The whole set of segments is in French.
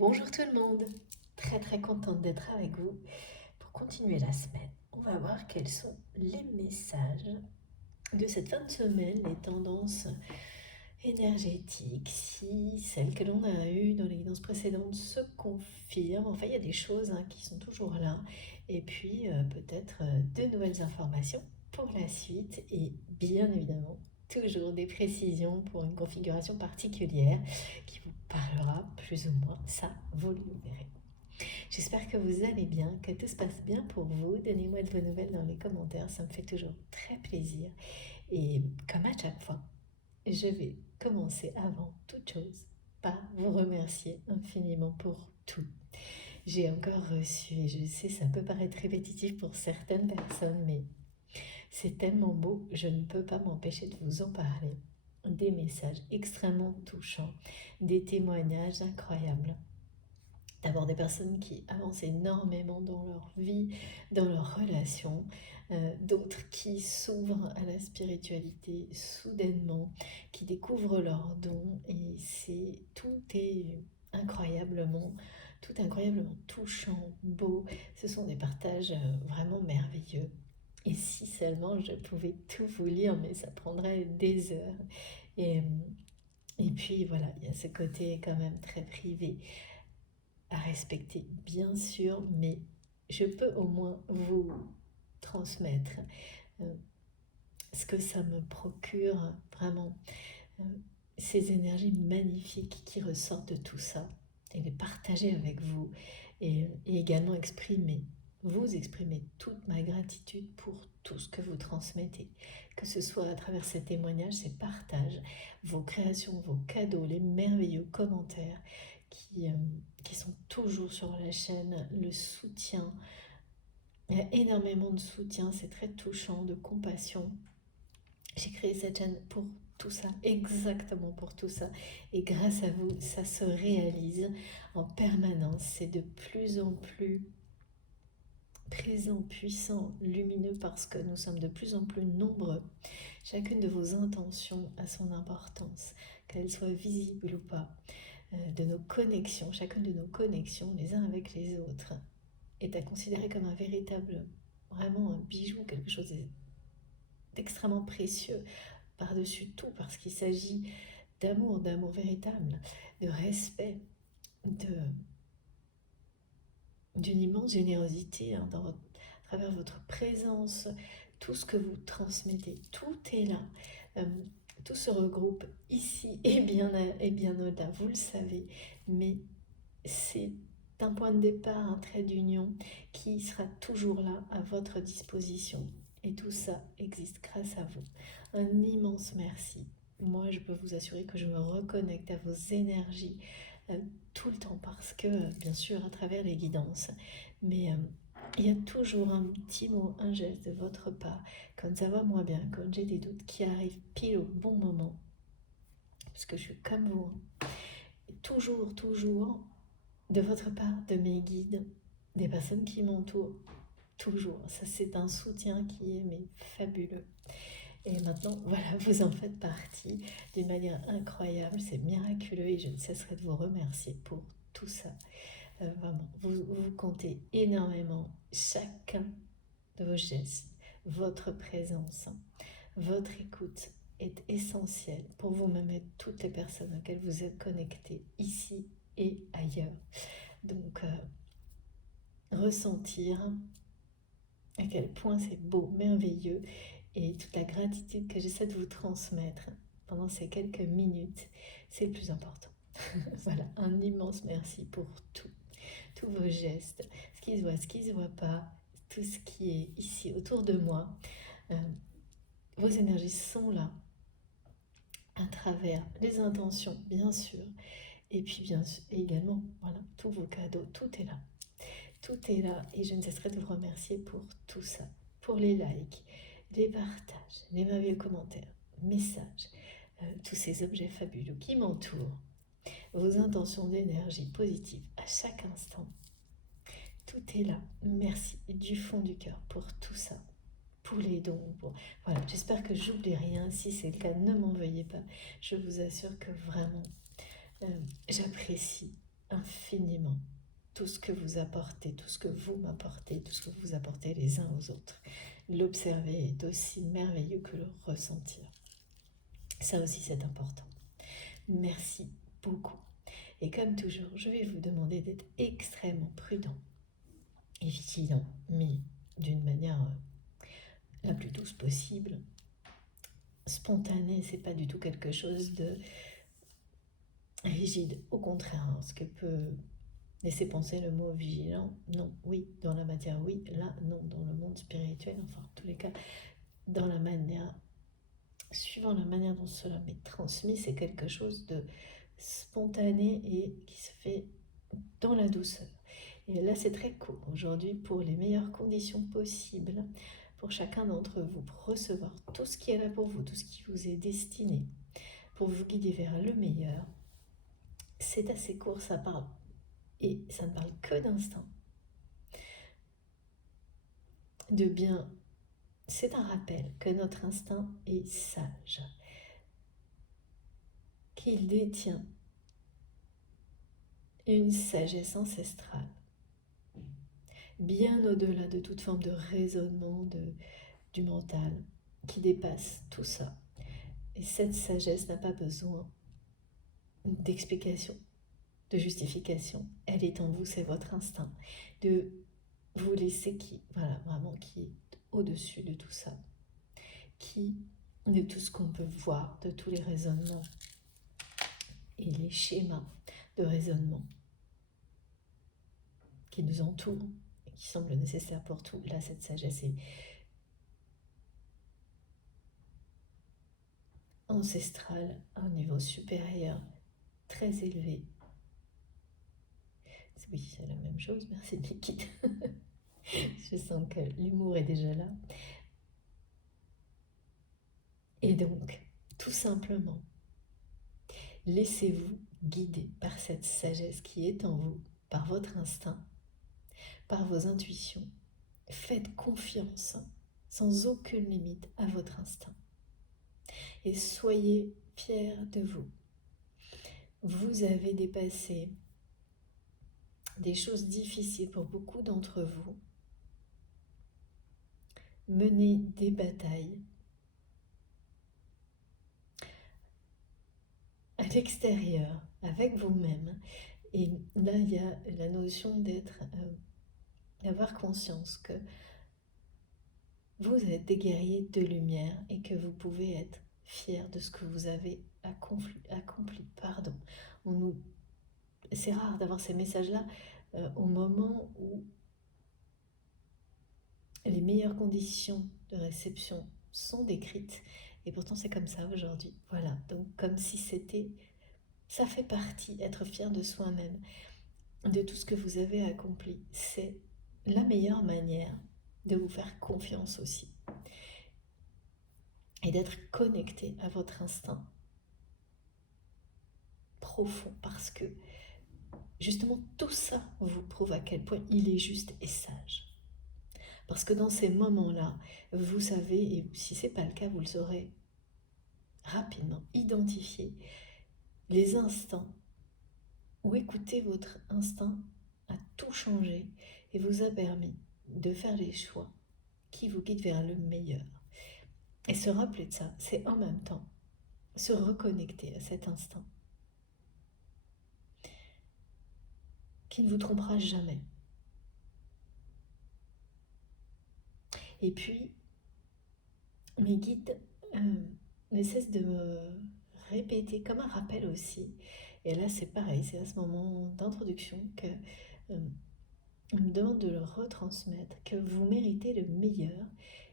Bonjour tout le monde, très contente d'être avec vous pour continuer la semaine. On va voir quels sont les messages de cette fin de semaine, les tendances énergétiques, si celles que l'on a eues dans les guidances précédentes se confirment. Enfin, il y a des choses qui sont toujours là et puis peut-être de nouvelles informations pour la suite et bien évidemment toujours des précisions pour une configuration particulière qui vous parlera plus ou moins, ça vous le verrez. J'espère que vous allez bien, que tout se passe bien pour vous. Donnez-moi de vos nouvelles dans les commentaires, ça me fait toujours très plaisir. Et comme à chaque fois, je vais commencer avant toute chose par vous remercier infiniment pour tout. J'ai encore reçu, et je sais ça peut paraître répétitif pour certaines personnes, mais c'est tellement beau, je ne peux pas m'empêcher de vous en parler. Des messages extrêmement touchants, des témoignages incroyables. D'abord des personnes qui avancent énormément dans leur vie, dans leurs relations, d'autres qui s'ouvrent à la spiritualité soudainement, qui découvrent leurs dons et tout est incroyablement, tout incroyablement touchant, beau. Ce sont des partages vraiment merveilleux. Et si seulement je pouvais tout vous lire, mais ça prendrait des heures. Et, et puis voilà, il y a ce côté quand même très privé à respecter, bien sûr, mais je peux au moins vous transmettre euh, ce que ça me procure, vraiment, euh, ces énergies magnifiques qui ressortent de tout ça, et les partager avec vous, et également vous exprimer toute ma gratitude pour tout ce que vous transmettez, que ce soit à travers ces témoignages, ces partages, vos créations, vos cadeaux, les merveilleux commentaires qui, euh, qui sont toujours sur la chaîne, le soutien. Il y a énormément de soutien, c'est très touchant, de compassion. J'ai créé cette chaîne pour tout ça, exactement pour tout ça. Et grâce à vous, ça se réalise en permanence. C'est de plus en plus présent, puissant, lumineux parce que nous sommes de plus en plus nombreux. Chacune de vos intentions a son importance, qu'elle soit visible ou pas. De nos connexions, chacune de nos connexions, les uns avec les autres, est à considérer comme un véritable, vraiment un bijou, quelque chose d'extrêmement précieux par-dessus tout, parce qu'il s'agit d'amour véritable, de respect, d'une immense générosité à travers votre présence, tout ce que vous transmettez, tout est là. Euh, tout se regroupe ici et bien au-delà, vous le savez, mais c'est un point de départ, un trait d'union qui sera toujours là à votre disposition. Et tout ça existe grâce à vous. Un immense merci. Moi, je peux vous assurer que je me reconnecte à vos énergies euh, tout le temps parce que, bien sûr, à travers les guidances, mais il y a toujours un petit mot, un geste de votre part, quand ça va moins bien, quand j'ai des doutes qui arrivent pile au bon moment, parce que je suis comme vous, hein. Toujours, de votre part, de mes guides, des personnes qui m'entourent, toujours. Ça, c'est un soutien qui est mais fabuleux. Et maintenant, voilà, vous en faites partie d'une manière incroyable, c'est miraculeux et je ne cesserai de vous remercier pour tout ça. Vraiment, vous comptez énormément chacun de vos gestes, votre présence, votre écoute est essentielle pour vous-même et toutes les personnes auxquelles vous êtes connectés, ici et ailleurs. Donc, ressentir à quel point c'est beau, merveilleux, et toute la gratitude que j'essaie de vous transmettre pendant ces quelques minutes, c'est le plus important. Voilà, un immense merci pour tout, tous vos gestes, ce qui se voit pas, tout ce qui est ici autour de moi. Euh, vos énergies sont là, à travers les intentions, bien sûr, et puis bien sûr, également, voilà, tous vos cadeaux, tout est là. Tout est là et je ne cesserai de vous remercier pour tout ça, pour les likes, les partages, les merveilleux commentaires, messages, tous ces objets fabuleux qui m'entourent, vos intentions d'énergie positive à chaque instant. Tout est là. Merci du fond du cœur pour tout ça, pour les dons. Voilà, j'espère que j'oublie rien. Si c'est le cas, ne m'en veuillez pas. Je vous assure que vraiment, j'apprécie infiniment tout ce que vous apportez, tout ce que vous m'apportez, tout ce que vous apportez les uns aux autres. L'observer est aussi merveilleux que le ressentir. Ça aussi, c'est important. Merci beaucoup. Et comme toujours, je vais vous demander d'être extrêmement prudent et vigilant, mais d'une manière la plus douce possible. Spontané, c'est pas du tout quelque chose de rigide. Au contraire, ce que peut laisser penser le mot vigilant, non, oui, dans la matière, oui, là, non, dans le monde spirituel, enfin, en tous les cas, dans la manière, suivant la manière dont cela m'est transmis, c'est quelque chose de spontané et qui se fait dans la douceur. Et là, c'est très court aujourd'hui pour les meilleures conditions possibles pour chacun d'entre vous, pour recevoir tout ce qui est là pour vous, tout ce qui vous est destiné, pour vous guider vers le meilleur. C'est assez court, ça parle, et ça ne parle que d'instinct. De bien, c'est un rappel que notre instinct est sage, qu'il détient une sagesse ancestrale, bien au-delà de toute forme de raisonnement du mental, qui dépasse tout ça. Et cette sagesse n'a pas besoin d'explication, de justification. Elle est en vous, c'est votre instinct. De vous laisser vraiment qui est au-dessus de tout ça. De tout ce qu'on peut voir, de tous les raisonnements et les schémas de raisonnement qui nous entourent et qui semblent nécessaires pour tout. Là, cette sagesse est ancestrale à un niveau supérieur, très élevé. Oui, c'est la même chose, merci Nikita. Je sens que l'humour est déjà là. Et donc, tout simplement, laissez-vous guider par cette sagesse qui est en vous, par votre instinct, par vos intuitions. Faites confiance sans aucune limite à votre instinct. Et soyez fiers de vous. Vous avez dépassé des choses difficiles pour beaucoup d'entre vous. Menez des batailles à l'extérieur, avec vous-même. Et là, il y a la notion d'avoir conscience que vous êtes des guerriers de lumière et que vous pouvez être fiers de ce que vous avez accompli. C'est rare d'avoir ces messages-là au moment où les meilleures conditions de réception sont décrites. Et pourtant, c'est comme ça aujourd'hui. Voilà, donc comme si ça fait partie, être fier de soi-même, de tout ce que vous avez accompli. C'est la meilleure manière de vous faire confiance aussi. Et d'être connecté à votre instinct profond, parce que justement tout ça vous prouve à quel point il est juste et sage. Parce que dans ces moments-là, vous savez, et si ce n'est pas le cas, vous le saurez rapidement, identifier les instants où écouter votre instinct a tout changé et vous a permis de faire les choix qui vous guident vers le meilleur. Et se rappeler de ça, c'est en même temps se reconnecter à cet instinct qui ne vous trompera jamais. Et puis, mes guides ne cessent de me répéter, comme un rappel aussi, et là c'est pareil, c'est à ce moment d'introduction que on me demande de le retransmettre, que vous méritez le meilleur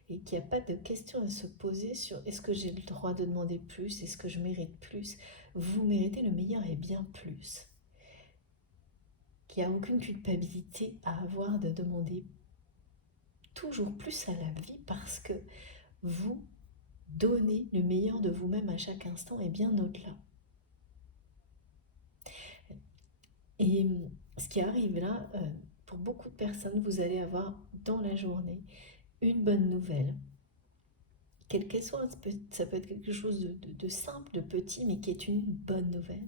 et qu'il n'y a pas de question à se poser sur est-ce que j'ai le droit de demander plus, est-ce que je mérite plus. Vous méritez le meilleur et bien plus. Qu'il n'y a aucune culpabilité à avoir de demander toujours plus à la vie parce que vous donnez le meilleur de vous-même à chaque instant et bien au-delà. Et ce qui arrive là, pour beaucoup de personnes, vous allez avoir dans la journée une bonne nouvelle. Quelle qu'elle soit, ça peut être quelque chose de simple, de petit, mais qui est une bonne nouvelle.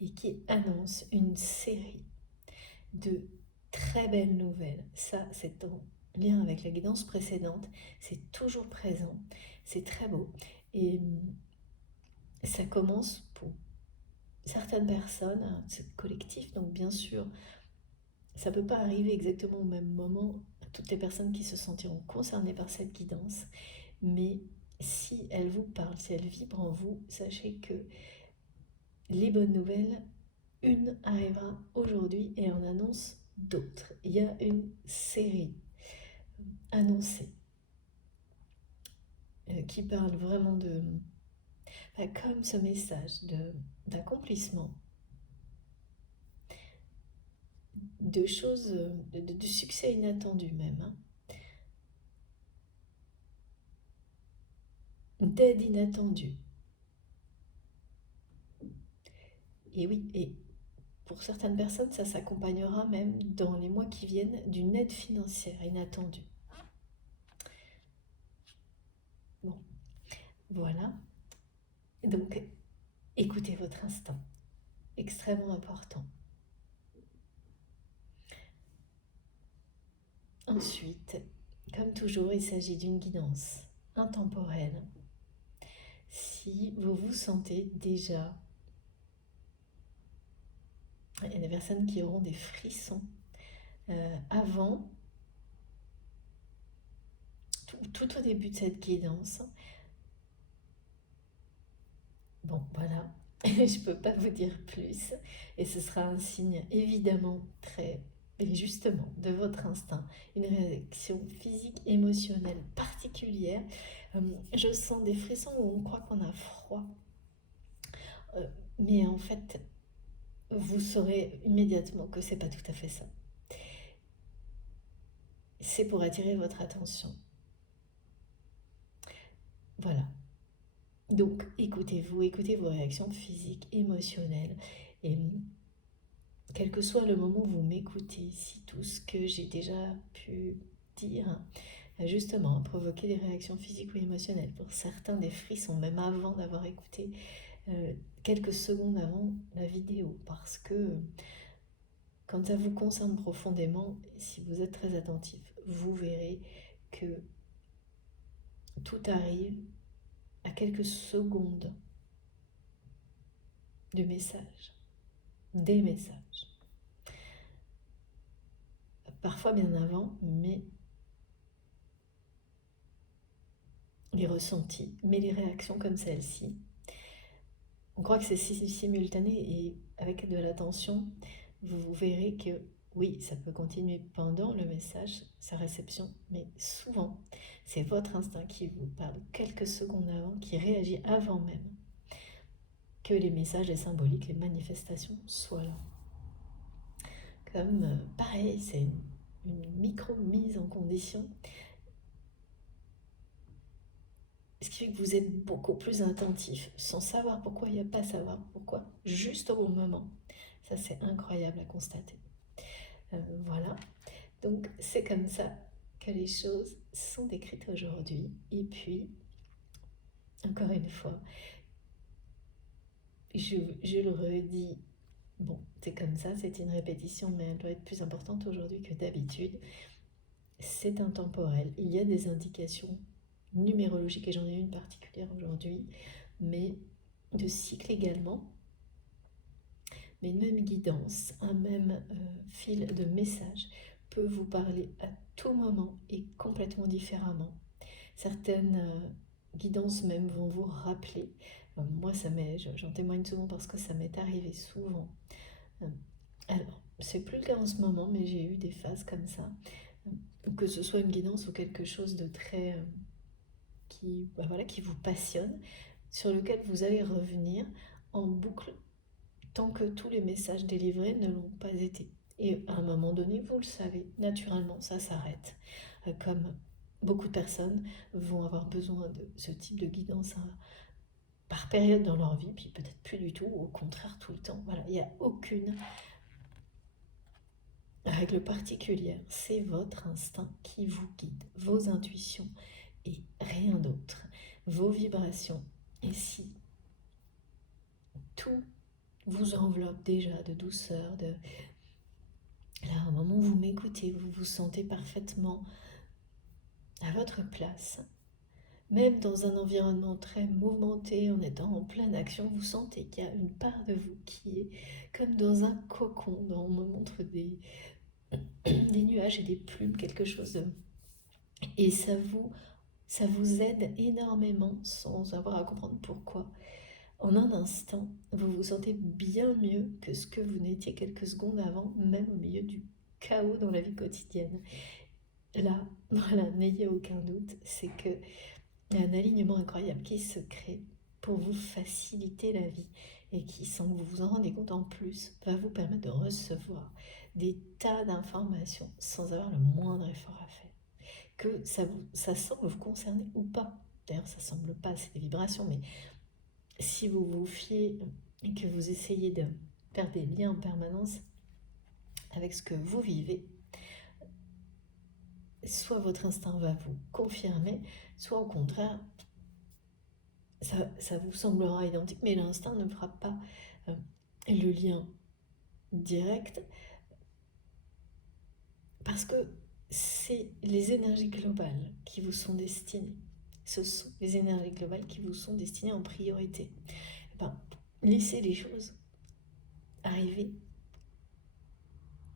et qui annonce une série de très belles nouvelles. Ça, c'est en lien avec la guidance précédente, c'est toujours présent, c'est très beau. Et ça commence pour certaines personnes, hein, c'est collectif, donc bien sûr, ça ne peut pas arriver exactement au même moment à toutes les personnes qui se sentiront concernées par cette guidance, mais si elle vous parle, si elle vibre en vous, sachez que les bonnes nouvelles, une arrivera aujourd'hui et en annonce d'autres. Il y a une série annoncée qui parle vraiment de, comme ce message d'accomplissement, de choses, de succès inattendu même, hein, d'aide inattendue. Et oui, et pour certaines personnes, ça s'accompagnera même dans les mois qui viennent d'une aide financière inattendue. Bon, voilà. Donc, écoutez votre instinct, extrêmement important. Ensuite, comme toujours, il s'agit d'une guidance intemporelle. Si vous vous sentez déjà, il y a des personnes qui auront des frissons avant, tout au début de cette guidance. Bon, voilà, je ne peux pas vous dire plus. Et ce sera un signe évidemment très, et justement, de votre instinct. Une réaction physique, émotionnelle particulière. Je sens des frissons où on croit qu'on a froid. Mais en fait, vous saurez immédiatement que c'est pas tout à fait ça. C'est pour attirer votre attention. Voilà. Donc, écoutez-vous, écoutez vos réactions physiques, émotionnelles, et quel que soit le moment où vous m'écoutez, si tout ce que j'ai déjà pu dire a justement provoqué des réactions physiques ou émotionnelles, pour certains des frissons, même avant d'avoir écouté, quelques secondes avant la vidéo, parce que quand ça vous concerne profondément, si vous êtes très attentif, vous verrez que tout arrive à quelques secondes de messages, des messages. Parfois bien avant, mais les ressentis, mais les réactions comme celle-ci, on croit que c'est simultané et avec de l'attention, vous verrez que oui, ça peut continuer pendant le message, sa réception, mais souvent, c'est votre instinct qui vous parle quelques secondes avant, qui réagit avant même que les messages, les symboliques, les manifestations soient là. Comme, pareil, c'est une micro-mise en condition, ce qui fait que vous êtes beaucoup plus attentif, sans savoir pourquoi, il n'y a pas à savoir pourquoi, juste au bon moment. Ça, c'est incroyable à constater. Voilà, donc c'est comme ça que les choses sont décrites aujourd'hui. Et puis, encore une fois, je le redis, bon, c'est comme ça, c'est une répétition, mais elle doit être plus importante aujourd'hui que d'habitude. C'est intemporel, il y a des indications numérologiques, et j'en ai une particulière aujourd'hui, mais de cycle également, mais une même guidance, un même fil de message peut vous parler à tout moment et complètement différemment. Certaines guidances même vont vous rappeler. Moi, j'en témoigne souvent parce que ça m'est arrivé souvent. Alors, c'est plus le cas en ce moment, mais j'ai eu des phases comme ça, que ce soit une guidance ou quelque chose de très qui vous passionne, sur lequel vous allez revenir en boucle tant que tous les messages délivrés ne l'ont pas été. Et à un moment donné, vous le savez, naturellement, ça s'arrête. Comme beaucoup de personnes vont avoir besoin de ce type de guidance par période dans leur vie, puis peut-être plus du tout, ou au contraire tout le temps. Voilà, il n'y a aucune règle particulière. C'est votre instinct qui vous guide, vos intuitions et rien d'autre, vos vibrations. Et si tout vous enveloppe déjà de douceur. Là, au moment où vous m'écoutez, vous vous sentez parfaitement à votre place. Même dans un environnement très mouvementé, en étant en pleine action, vous sentez qu'il y a une part de vous qui est comme dans un cocon. On me montre des nuages et des plumes, quelque chose de... Et ça vous aide énormément sans avoir à comprendre pourquoi. En un instant, vous vous sentez bien mieux que ce que vous n'étiez quelques secondes avant, même au milieu du chaos dans la vie quotidienne. Là, voilà, n'ayez aucun doute, c'est que il y a un alignement incroyable qui se crée pour vous faciliter la vie et qui, sans que vous vous en rendiez compte en plus, va vous permettre de recevoir des tas d'informations sans avoir le moindre effort à faire. Que ça semble vous concerner ou pas. D'ailleurs, ça semble pas, c'est des vibrations, mais si vous vous fiez et que vous essayez de faire des liens en permanence avec ce que vous vivez, soit votre instinct va vous confirmer, soit au contraire, ça vous semblera identique, mais l'instinct ne fera pas le lien direct parce que c'est les énergies globales qui vous sont destinées. Ce sont les énergies globales qui vous sont destinées en priorité. Eh ben, laissez les choses arriver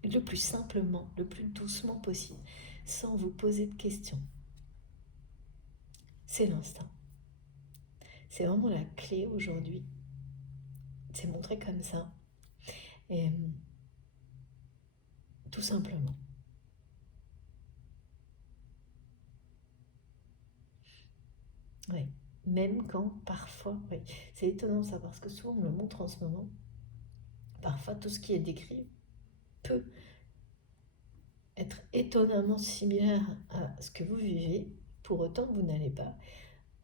le plus simplement, le plus doucement possible, sans vous poser de questions. C'est l'instinct. C'est vraiment la clé aujourd'hui. C'est montré comme ça. Et tout simplement. Oui. Même quand parfois, oui, c'est étonnant ça, parce que souvent on me le montre en ce moment, parfois tout ce qui est décrit peut être étonnamment similaire à ce que vous vivez, pour autant vous n'allez pas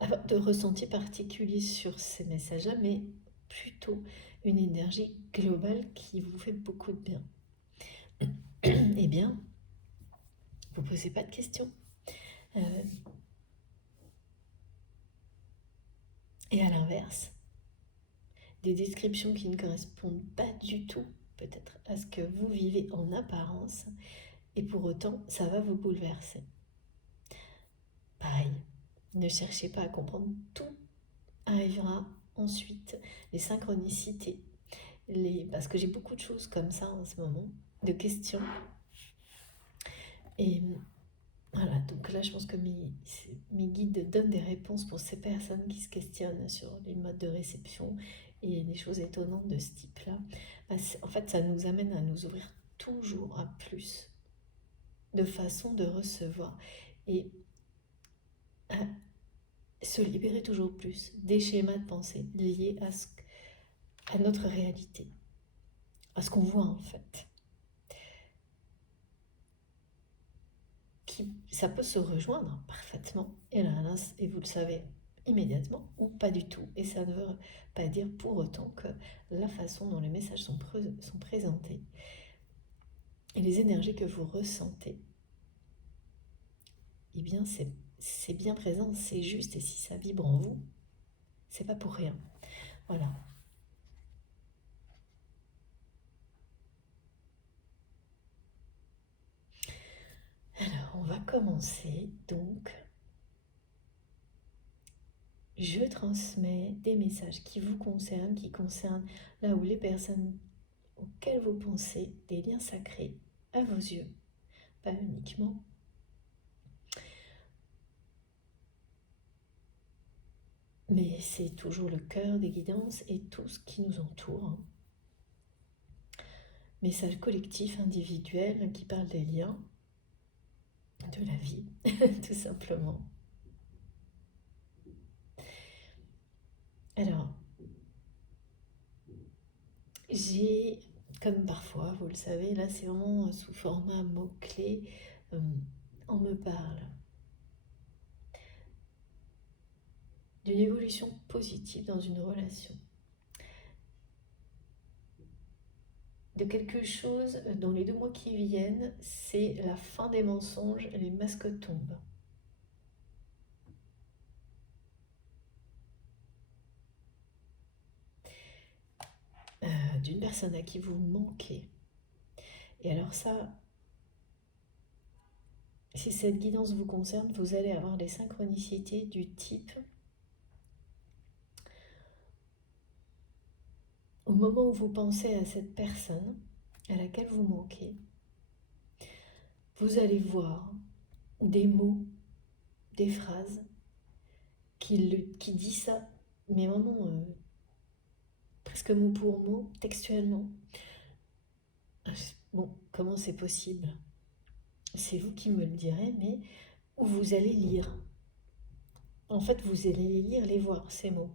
avoir de ressenti particulier sur ces messages-là, mais plutôt une énergie globale qui vous fait beaucoup de bien. Eh bien, vous ne posez pas de questions. Et à l'inverse, des descriptions qui ne correspondent pas du tout peut-être à ce que vous vivez en apparence, et pour autant ça va vous bouleverser. Pareil, ne cherchez pas à comprendre, tout arrivera ensuite, les synchronicités, parce que j'ai beaucoup de choses comme ça en ce moment, de questions. Et voilà, donc là je pense que mes guides donnent des réponses pour ces personnes qui se questionnent sur les modes de réception et les choses étonnantes de ce type-là. En fait, ça nous amène à nous ouvrir toujours à plus de façons de recevoir et à se libérer toujours plus des schémas de pensée liés à notre réalité, à ce qu'on voit en fait. Ça peut se rejoindre parfaitement, et là, et vous le savez immédiatement, ou pas du tout. Et ça ne veut pas dire pour autant que la façon dont les messages sont présentés et les énergies que vous ressentez, eh bien c'est bien présent, c'est juste, et si ça vibre en vous, c'est pas pour rien. Voilà. Alors, on va commencer donc. Je transmets des messages qui vous concernent, qui concernent là où les personnes auxquelles vous pensez, des liens sacrés à vos yeux, pas uniquement. Mais c'est toujours le cœur des guidances et tout ce qui nous entoure. Message collectif, individuel, qui parle des liens, de la vie, tout simplement. Alors, j'ai, comme parfois, vous le savez, là c'est vraiment sous format mots-clés, on me parle d'une évolution positive dans une relation, de quelque chose dans les 2 mois qui viennent, c'est la fin des mensonges, les masques tombent. d'une personne à qui vous manquez. Et alors ça, si cette guidance vous concerne, vous allez avoir des synchronicités du type: au moment où vous pensez à cette personne à laquelle vous manquez, vous allez voir des mots, des phrases qui disent ça, mais vraiment presque mot pour mot, textuellement. Bon, comment c'est possible? C'est vous qui me le direz, mais où vous allez lire. En fait, vous allez les lire, les voir, ces mots.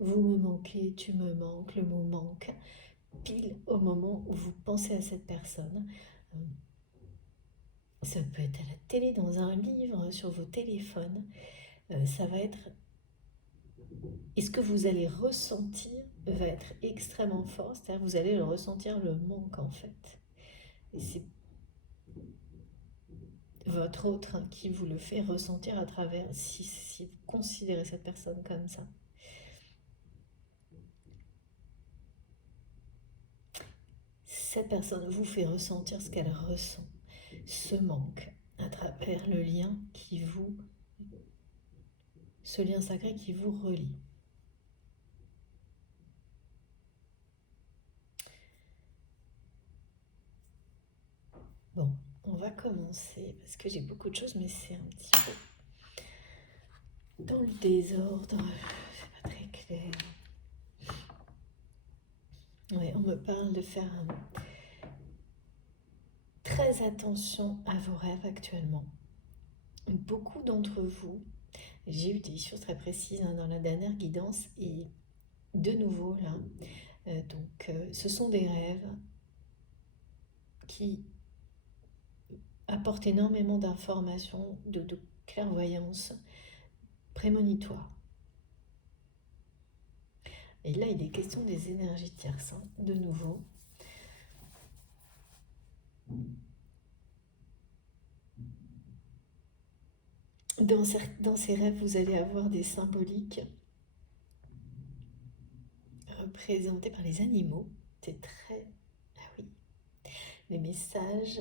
Vous me manquez, tu me manques, le mot manque, pile au moment où vous pensez à cette personne. Ça peut être à la télé, dans un livre, sur vos téléphones. Ça va être... Et ce que vous allez ressentir va être extrêmement fort, c'est-à-dire que vous allez le ressentir, le manque en fait. Et c'est votre autre qui vous le fait ressentir à travers, si vous considérez cette personne comme ça. Cette personne vous fait ressentir ce qu'elle ressent, ce manque, à travers le lien ce lien sacré qui vous relie. Bon, on va commencer, parce que j'ai beaucoup de choses, mais c'est un petit peu dans le désordre, c'est pas très clair. Ouais, on me parle de faire très attention à vos rêves actuellement. Beaucoup d'entre vous, j'ai eu des choses très précises dans la dernière guidance, et de nouveau là, ce sont des rêves qui apportent énormément d'informations, de clairvoyance prémonitoire. Et là, il est question des énergies tierces, de nouveau. Dans ces rêves, vous allez avoir des symboliques représentés par les animaux. C'est très... Ah oui. Des messages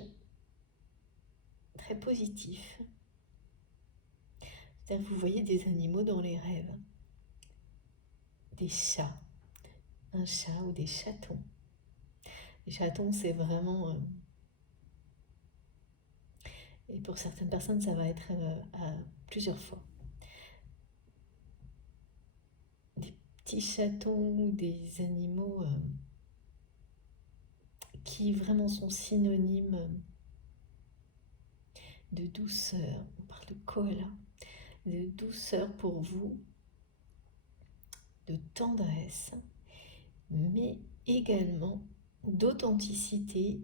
très positifs. C'est-à-dire que vous voyez des animaux dans les rêves. Des chats. Un chat ou des chatons. Les chatons, c'est vraiment... et pour certaines personnes, ça va être à plusieurs fois. Des petits chatons ou des animaux qui vraiment sont synonymes de douceur. On parle de koala. De douceur pour vous, de tendresse, mais également d'authenticité,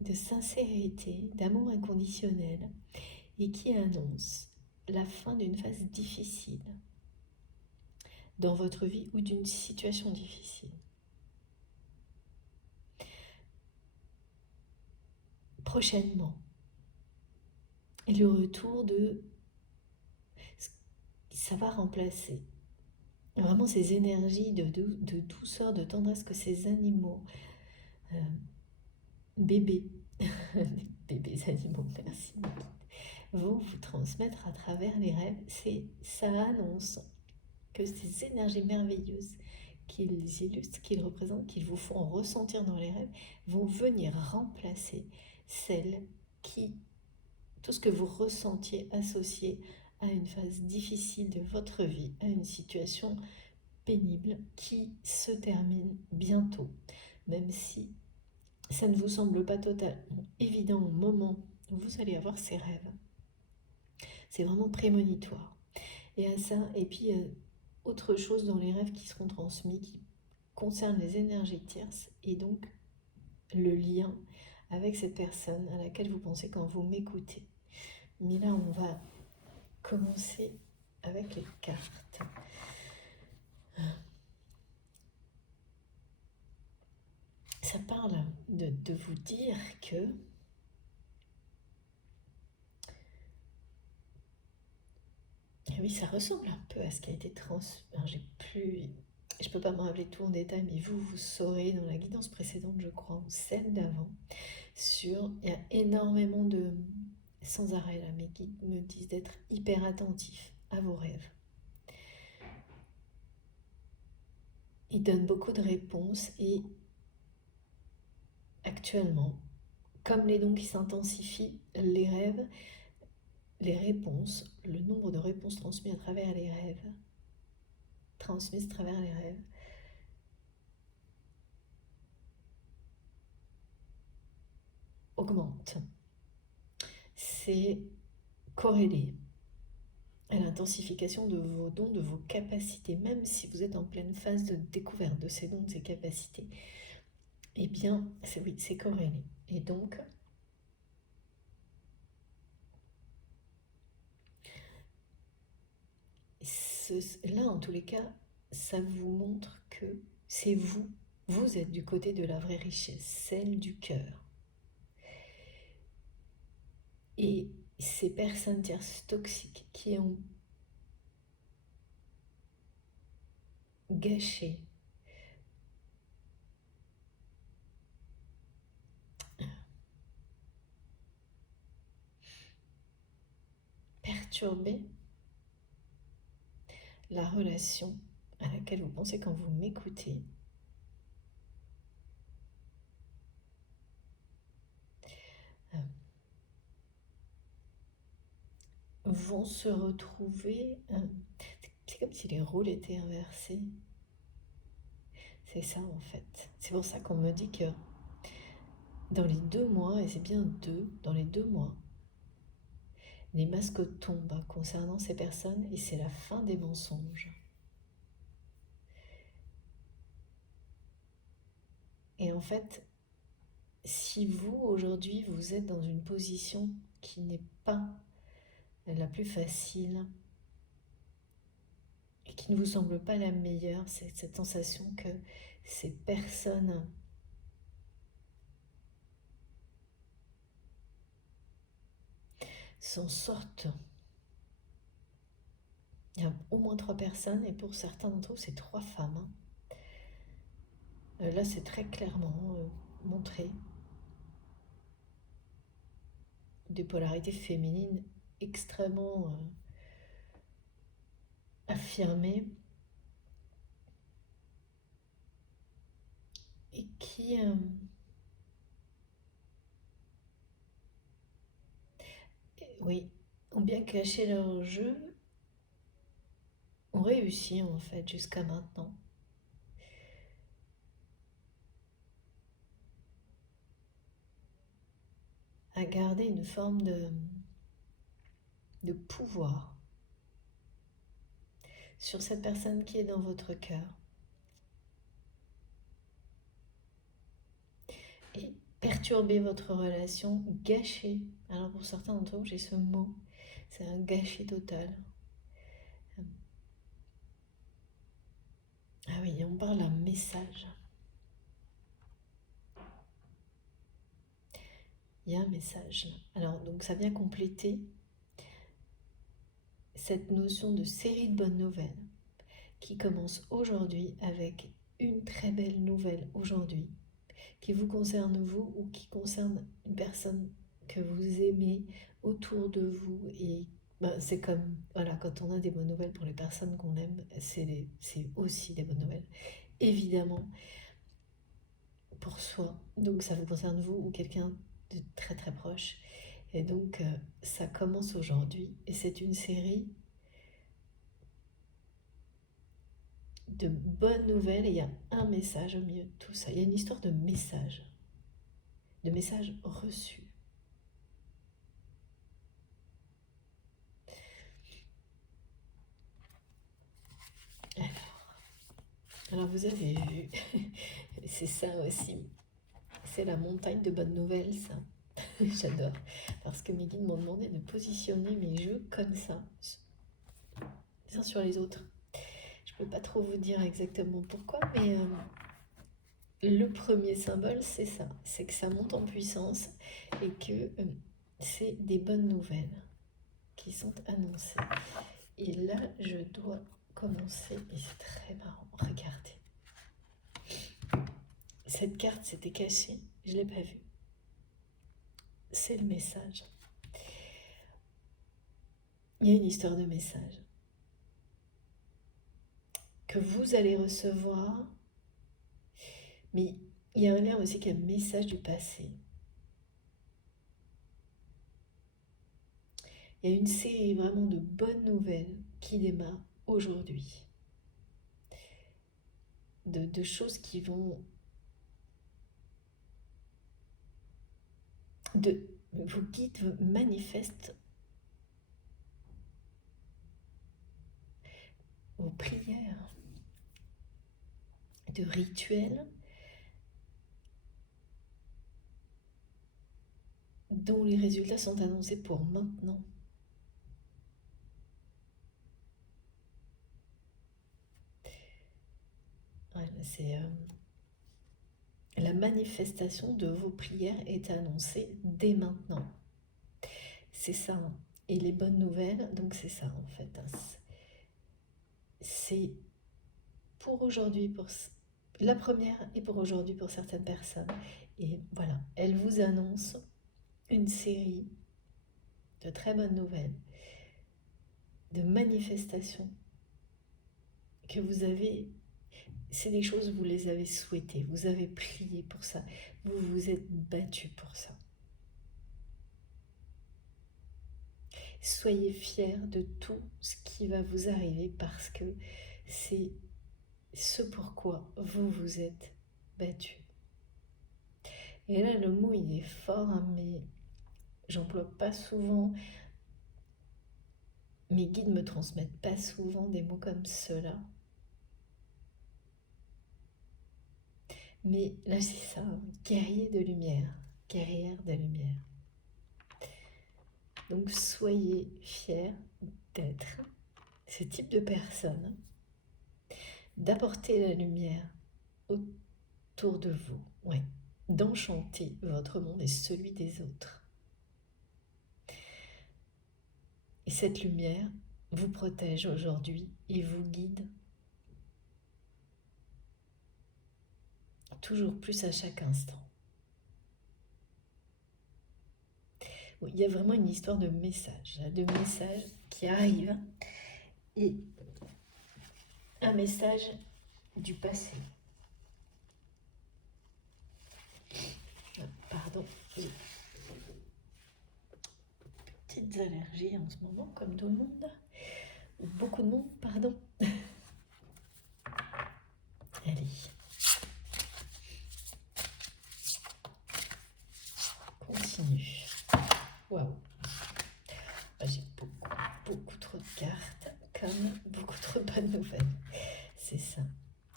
de sincérité, d'amour inconditionnel, et qui annonce la fin d'une phase difficile dans votre vie ou d'une situation difficile. Prochainement, et le retour de... Ça va remplacer vraiment ces énergies de douceur, de tendresse que ces animaux, bébés, bébés animaux, merci, vont vous transmettre à travers les rêves. Ça annonce que ces énergies merveilleuses qu'ils illustrent, qu'ils représentent, qu'ils vous font ressentir dans les rêves, vont venir remplacer tout ce que vous ressentiez associé à une phase difficile de votre vie, à une situation pénible qui se termine bientôt, même si ça ne vous semble pas totalement évident au moment où vous allez avoir ces rêves. C'est vraiment prémonitoire. Et à ça, et puis autre chose dans les rêves qui seront transmis, qui concernent les énergies tierces, et donc le lien avec cette personne à laquelle vous pensez quand vous m'écoutez. Mais là, on va commencer avec les cartes. Ça parle de vous dire que oui, ça ressemble un peu à ce qui a été transmis. J'ai plus Je ne peux pas me rappeler tout en détail, mais vous saurez dans la guidance précédente, je crois, ou celle d'avant, il y a énormément de sans arrêt là, mes guides me disent d'être hyper attentif à vos rêves. Ils donnent beaucoup de réponses et actuellement, comme les dons qui s'intensifient, les rêves, les réponses, le nombre de réponses transmises à travers les rêves, augmente. C'est corrélé à l'intensification de vos dons, de vos capacités, même si vous êtes en pleine phase de découverte de ces dons, de ces capacités. Eh bien, c'est corrélé. Et donc, là, en tous les cas, ça vous montre que c'est vous. Vous êtes du côté de la vraie richesse, celle du cœur. Et ces personnes tierces toxiques qui ont gâché, perturbé la relation à laquelle vous pensez quand vous m'écoutez, vont se retrouver. C'est comme si les rôles étaient inversés. C'est ça en fait. C'est pour ça qu'on me dit que dans les 2 mois, et c'est bien dans les 2 mois, les masques tombent concernant ces personnes et c'est la fin des mensonges. Et en fait, si vous, aujourd'hui, vous êtes dans une position qui n'est pas la plus facile et qui ne vous semble pas la meilleure, c'est cette sensation que ces personnes s'en sortent. Il y a au moins 3 personnes et pour certains d'entre vous, c'est 3 femmes. Là, c'est très clairement montré. Des polarités féminines extrêmement affirmées et qui oui, ont bien caché leur jeu, ont réussi en fait jusqu'à maintenant. À garder une forme de pouvoir sur cette personne qui est dans votre cœur. Et perturber votre relation, gâcher. Alors pour certains d'entre vous, j'ai ce mot, c'est un gâchis total. Ah oui, on parle d'un message. Il y a un message. Alors donc ça vient compléter cette notion de série de bonnes nouvelles qui commence aujourd'hui avec une très belle nouvelle aujourd'hui qui vous concerne vous ou qui concerne une personne que vous aimez autour de vous. Et c'est comme, voilà, quand on a des bonnes nouvelles pour les personnes qu'on aime, c'est aussi des bonnes nouvelles. Évidemment, pour soi. Donc ça vous concerne vous ou quelqu'un de très très proche. Et donc ça commence aujourd'hui et c'est une série de bonnes nouvelles et il y a un message au milieu de tout ça. Il y a une histoire de message reçus. Alors vous avez vu, c'est ça aussi, c'est la montagne de bonnes nouvelles ça. J'adore, parce que mes guides m'ont demandé de positionner mes jeux comme ça, les uns sur les autres. Je peux pas trop vous dire exactement pourquoi, mais le premier symbole c'est ça, c'est que ça monte en puissance et que c'est des bonnes nouvelles qui sont annoncées. Et là, je dois commencer et c'est très marrant. Regardez. Cette carte s'était cachée, je ne l'ai pas vue. C'est le message. Il y a une histoire de message que vous allez recevoir, mais il y a un lien aussi qu'un message du passé. Il y a une série vraiment de bonnes nouvelles qui démarre aujourd'hui. De choses qui vont... vos guides manifestent vos prières, de rituels dont les résultats sont annoncés pour maintenant. Ouais, c'est la manifestation de vos prières est annoncée dès maintenant. C'est ça. Hein. Et les bonnes nouvelles, donc c'est ça en fait. Hein. C'est pour aujourd'hui, pour la première et pour aujourd'hui pour certaines personnes. Et voilà, elle vous annonce une série de très bonnes nouvelles, de manifestations que vous avez. C'est des choses, vous les avez souhaitées, vous avez prié pour ça, vous vous êtes battu pour ça. Soyez fiers de tout ce qui va vous arriver parce que c'est ce pourquoi vous vous êtes battu. Et là, le mot, il est fort, hein, mais j'emploie pas souvent, mes guides me transmettent pas souvent des mots comme cela. Mais là, c'est ça, guerrier de lumière, guerrière de lumière. Donc, soyez fiers d'être ce type de personne, d'apporter la lumière autour de vous, ouais, d'enchanter votre monde et celui des autres. Et cette lumière vous protège aujourd'hui et vous guide toujours plus à chaque instant. Il y a vraiment une histoire de messages qui arrivent et un message du passé. Pardon, j'ai petites allergies en ce moment, comme tout le monde, ou beaucoup de monde, pardon. Allez. Continue. Waouh. J'ai beaucoup trop de cartes, comme beaucoup trop de bonnes nouvelles. C'est ça.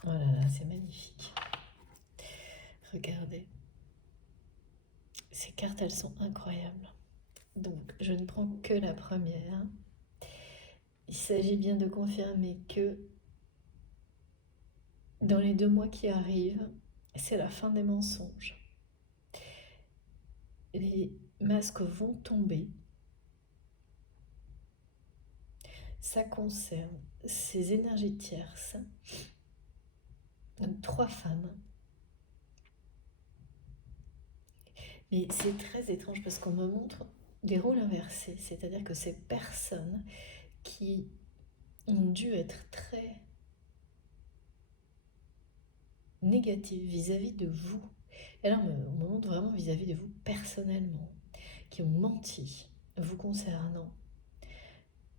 Oh là là, c'est magnifique. Regardez. Ces cartes, elles sont incroyables. Donc, je ne prends que la première. Il s'agit bien de confirmer que dans les 2 mois qui arrivent, c'est la fin des mensonges. Les masques vont tomber. Ça concerne ces énergies tierces. Donc 3 femmes. Mais c'est très étrange parce qu'on me montre des rôles inversés. C'est-à-dire que ces personnes qui ont dû être très négatives vis-à-vis de vous. Et là, on me montre vraiment vis-à-vis de vous personnellement, qui ont menti vous concernant.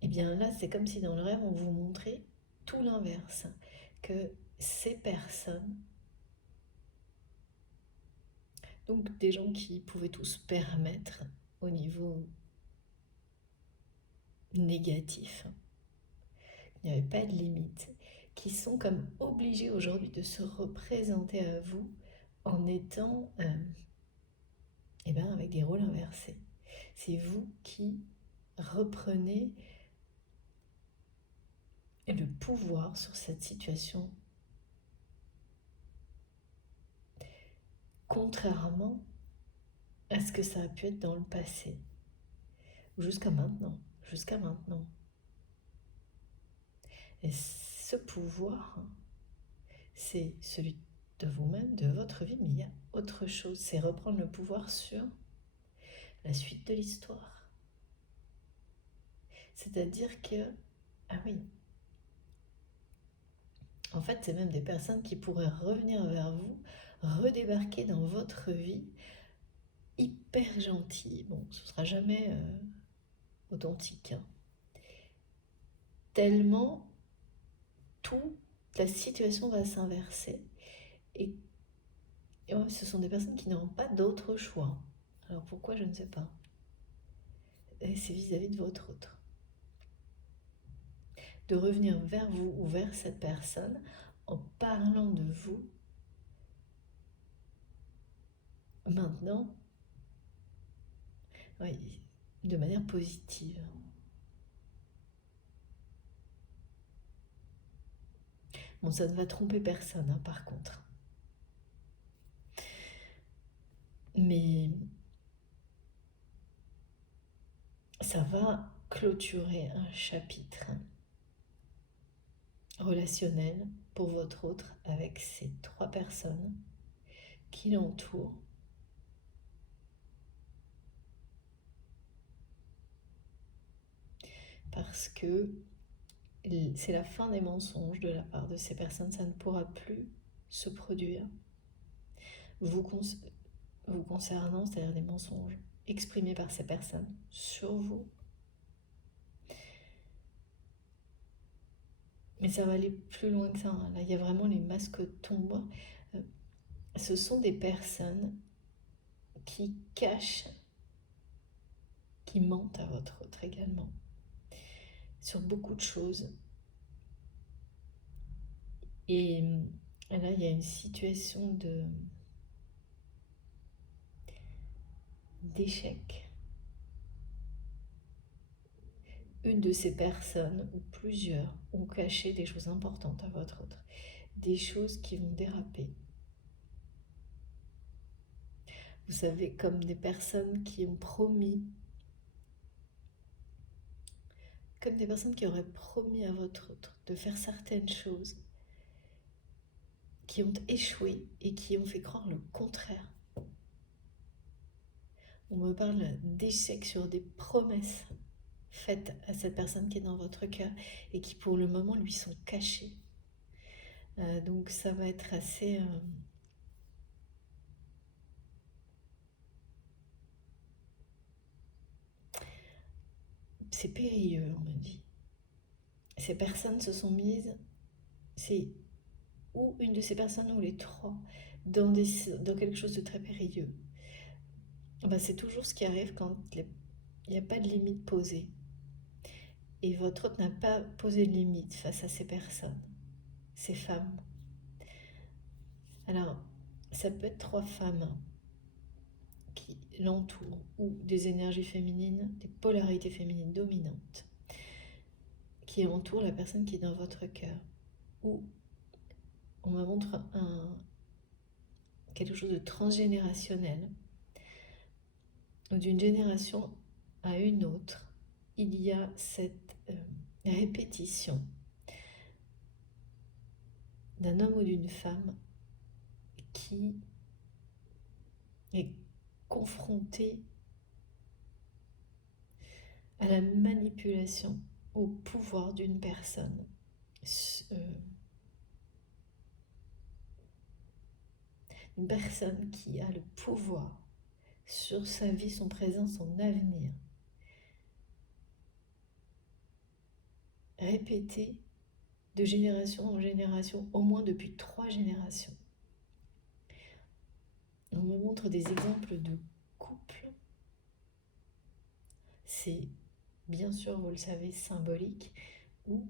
Et bien là, c'est comme si dans le rêve, on vous montrait tout l'inverse, que ces personnes, donc des gens qui pouvaient tout se permettre au niveau négatif, il n'y avait pas de limite, qui sont comme obligés aujourd'hui de se représenter à vous en étant avec des rôles inversés. C'est vous qui reprenez le pouvoir sur cette situation, contrairement à ce que ça a pu être dans le passé, jusqu'à maintenant. Et ce pouvoir, c'est celui de vous-même, de votre vie, mais il y a autre chose, c'est reprendre le pouvoir sur la suite de l'histoire. C'est-à-dire que, ah oui, en fait, c'est même des personnes qui pourraient revenir vers vous, redébarquer dans votre vie, hyper gentilles. Bon, ce sera jamais authentique, hein. Tellement toute la situation va s'inverser. Et ouais, ce sont des personnes qui n'auront pas d'autre choix. Alors pourquoi, je ne sais pas. Et c'est vis-à-vis de votre autre. De revenir vers vous ou vers cette personne en parlant de vous maintenant, oui, de manière positive. Bon, ça ne va tromper personne, hein, par contre. Mais ça va clôturer un chapitre relationnel pour votre autre avec ces 3 personnes qui l'entourent. Parce que c'est la fin des mensonges de la part de ces personnes, ça ne pourra plus se produire vous concernant, c'est-à-dire des mensonges exprimés par ces personnes sur vous. Mais ça va aller plus loin que ça, hein. Là, il y a vraiment les masques tombent. Ce sont des personnes qui cachent, qui mentent à votre autre également, sur beaucoup de choses. Et là, il y a une situation d'échec. Une de ces personnes, ou plusieurs, ont caché des choses importantes à votre autre. Des choses qui vont déraper. Vous savez, comme des personnes qui ont promis, comme des personnes qui auraient promis à votre autre de faire certaines choses, qui ont échoué et qui ont fait croire le contraire. On me parle d'échecs sur des promesses faites à cette personne qui est dans votre cœur et qui pour le moment lui sont cachées. Donc ça va être assez... c'est périlleux, on me dit. Ces personnes se sont mises, c'est ou une de ces personnes ou les 3, dans quelque chose de très périlleux. C'est toujours ce qui arrive quand il n'y a pas de limite posée. Et votre autre n'a pas posé de limite face à ces personnes, ces femmes. Alors, ça peut être 3 femmes qui l'entourent, ou des énergies féminines, des polarités féminines dominantes, qui entourent la personne qui est dans votre cœur. Ou on me montre quelque chose de transgénérationnel, ou d'une génération à une autre, il y a cette répétition d'un homme ou d'une femme qui est confronté à la manipulation, au pouvoir d'une personne. Une personne qui a le pouvoir sur sa vie, son présent, son avenir. Répété de génération en génération, au moins depuis 3 générations. On me montre des exemples de couples. C'est, bien sûr, vous le savez, symbolique, où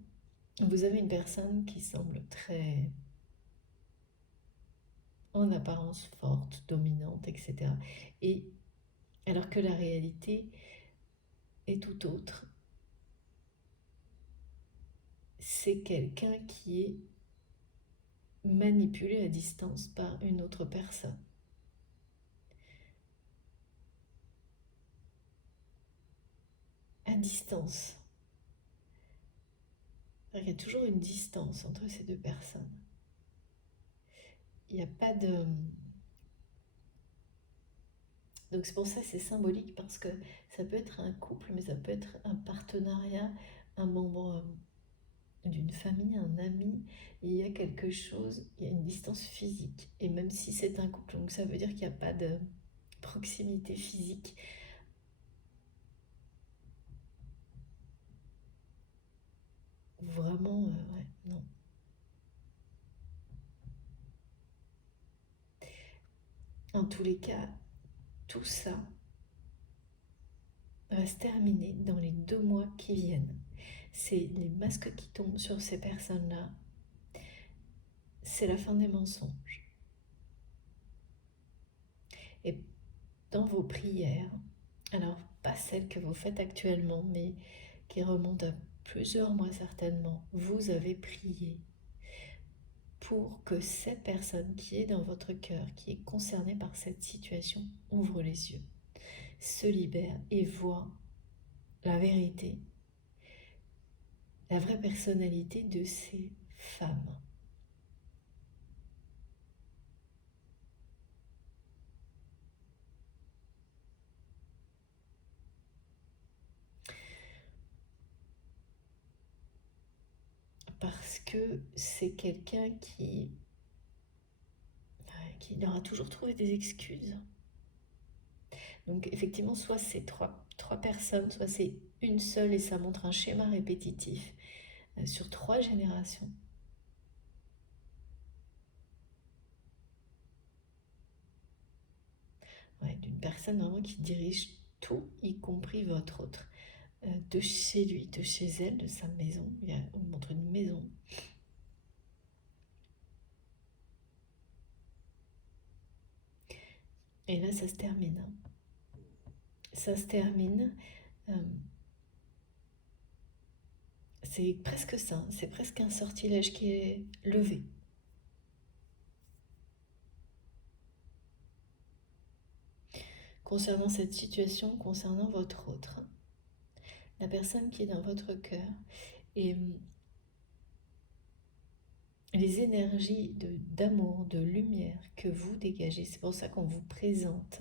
vous avez une personne qui semble très, en apparence, forte, dominante, etc. Et alors que la réalité est tout autre. C'est quelqu'un qui est manipulé à distance par une autre personne. À distance. Il y a toujours une distance entre ces deux personnes. Il n'y a pas de... Donc c'est pour ça que c'est symbolique, parce que ça peut être un couple, mais ça peut être un partenariat, un membre d'une famille, un ami. Il y a quelque chose, il y a une distance physique. Et même si c'est un couple, donc ça veut dire qu'il n'y a pas de proximité physique. Vraiment, ouais, non. En tous les cas, tout ça va se terminer dans les 2 mois qui viennent. C'est les masques qui tombent sur ces personnes-là. C'est la fin des mensonges. Et dans vos prières, alors pas celles que vous faites actuellement, mais qui remontent à plusieurs mois certainement, vous avez prié pour que cette personne qui est dans votre cœur, qui est concernée par cette situation, ouvre les yeux, se libère et voit la vérité, la vraie personnalité de ces femmes. Parce que c'est quelqu'un qui aura toujours trouvé des excuses. Donc effectivement, soit c'est trois personnes, soit c'est une seule et ça montre un schéma répétitif sur 3 générations. Ouais, d'une personne vraiment qui dirige tout, y compris votre autre. De chez lui, de chez elle, de sa maison. On montre une maison. Et là, ça se termine. Ça se termine. Euh, c'est presque ça. C'est presque un sortilège qui est levé. Concernant cette situation, concernant votre autre. La personne qui est dans votre cœur. Et les énergies d'amour, de lumière que vous dégagez, c'est pour ça qu'on vous présente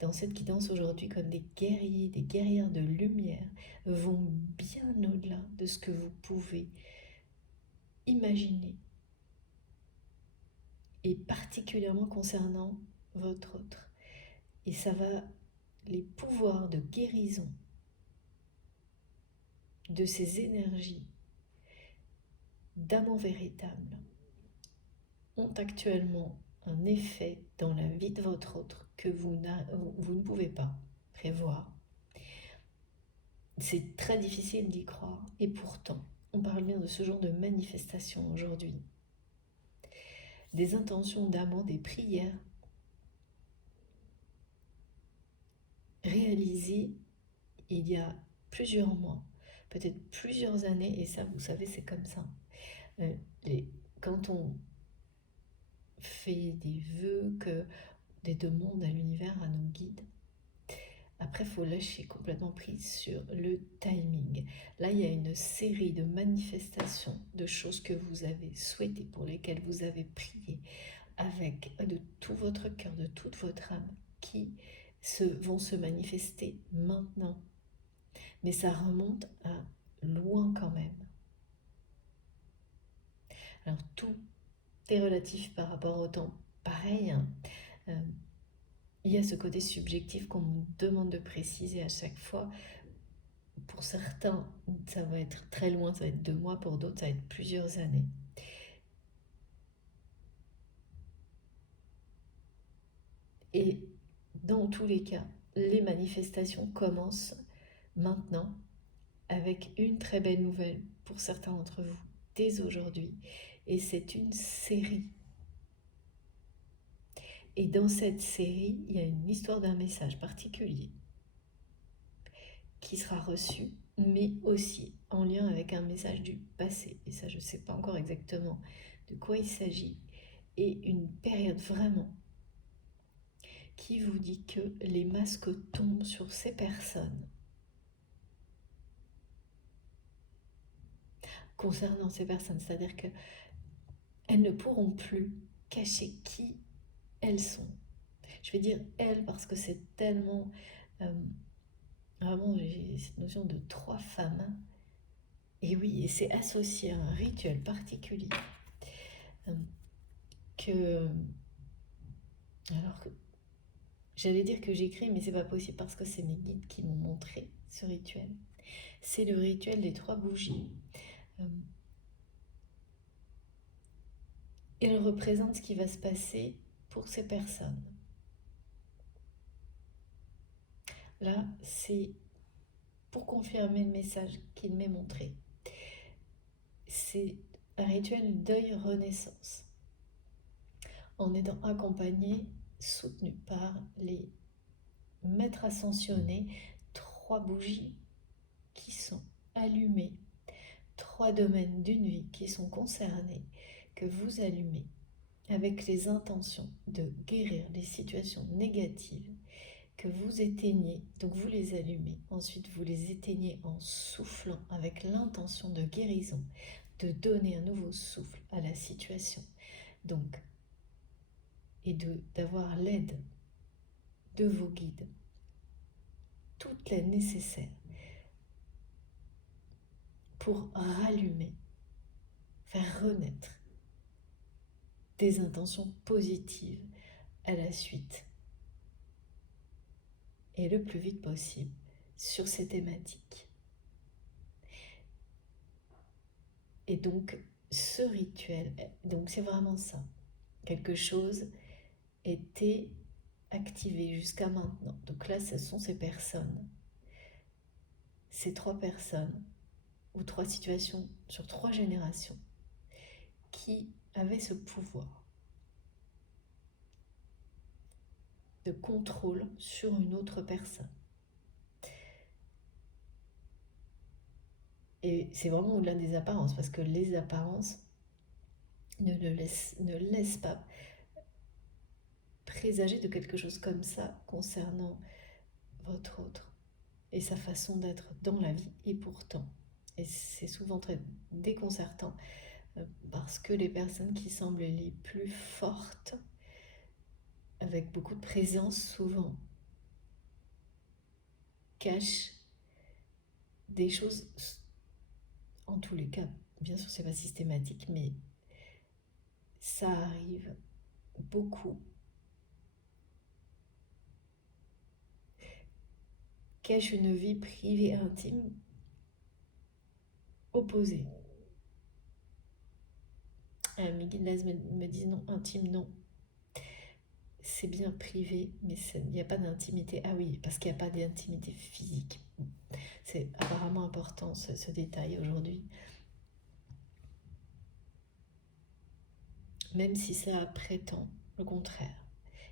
dans cette guidance aujourd'hui comme des guerriers, des guerrières de lumière, vont bien au-delà de ce que vous pouvez imaginer, et particulièrement concernant votre autre. Et ça va, les pouvoirs de guérison de ces énergies d'amour véritable ont actuellement un effet dans la vie de votre autre que vous ne pouvez pas prévoir. C'est très difficile d'y croire, et pourtant, on parle bien de ce genre de manifestation aujourd'hui. Des intentions d'amour, des prières réalisées il y a plusieurs mois, peut-être plusieurs années, et ça, vous savez, c'est comme ça. Quand on fait des vœux, des demandes à l'univers, à nos guides, après, il faut lâcher complètement prise sur le timing. Là, il y a une série de manifestations, de choses que vous avez souhaitées, pour lesquelles vous avez prié, avec de tout votre cœur, de toute votre âme, qui vont se manifester maintenant. Mais ça remonte à loin quand même. Alors tout est relatif par rapport au temps. Pareil, hein, il y a ce côté subjectif qu'on me demande de préciser à chaque fois. Pour certains, ça va être très loin, ça va être 2 mois, pour d'autres, ça va être plusieurs années. Et dans tous les cas, les manifestations commencent maintenant, avec une très belle nouvelle pour certains d'entre vous dès aujourd'hui. Et c'est une série. Et dans cette série, il y a une histoire d'un message particulier qui sera reçu, mais aussi en lien avec un message du passé. Et ça, je ne sais pas encore exactement de quoi il s'agit. Et une période vraiment qui vous dit que les masques tombent sur ces personnes concernant ces personnes. C'est-à-dire qu'elles ne pourront plus cacher qui elles sont. Je vais dire elles parce que c'est tellement... vraiment, j'ai cette notion de 3 femmes. Et oui, et c'est associé à un rituel particulier euh, que... Alors que j'allais dire que j'écris, mais c'est pas possible parce que c'est mes guides qui m'ont montré ce rituel. C'est le rituel des 3 bougies. Euh, Il représente ce qui va se passer pour ces personnes. Là, c'est pour confirmer le message qu'il m'est montré. C'est un rituel deuil-renaissance. En étant accompagné, soutenu par les maîtres ascensionnés, 3 bougies qui sont allumées, 3 domaines d'une vie qui sont concernés, que vous allumez avec les intentions de guérir les situations négatives que vous éteignez. Donc vous les allumez, ensuite vous les éteignez en soufflant avec l'intention de guérison, de donner un nouveau souffle à la situation. Donc, et d'avoir l'aide de vos guides, toute l'aide nécessaire pour rallumer, faire renaître des intentions positives à la suite et le plus vite possible sur ces thématiques. Et donc ce rituel, donc c'est vraiment ça, quelque chose était activé jusqu'à maintenant. Donc là, ce sont ces personnes, ces 3 personnes ou 3 situations sur 3 générations qui avaient ce pouvoir de contrôle sur une autre personne. Et c'est vraiment au-delà des apparences, parce que les apparences ne laissent pas présager de quelque chose comme ça concernant votre autre et sa façon d'être dans la vie. Et pourtant, et c'est souvent très déconcertant, parce que les personnes qui semblent les plus fortes, avec beaucoup de présence souvent, cachent des choses, en tous les cas, bien sûr c'est pas systématique, mais ça arrive beaucoup, cachent une vie privée intime opposée. Mes guides me disent non, intime non. C'est bien privé, mais il n'y a pas d'intimité. Ah oui, parce qu'il n'y a pas d'intimité physique. C'est apparemment important ce détail aujourd'hui. Même si ça prétend le contraire.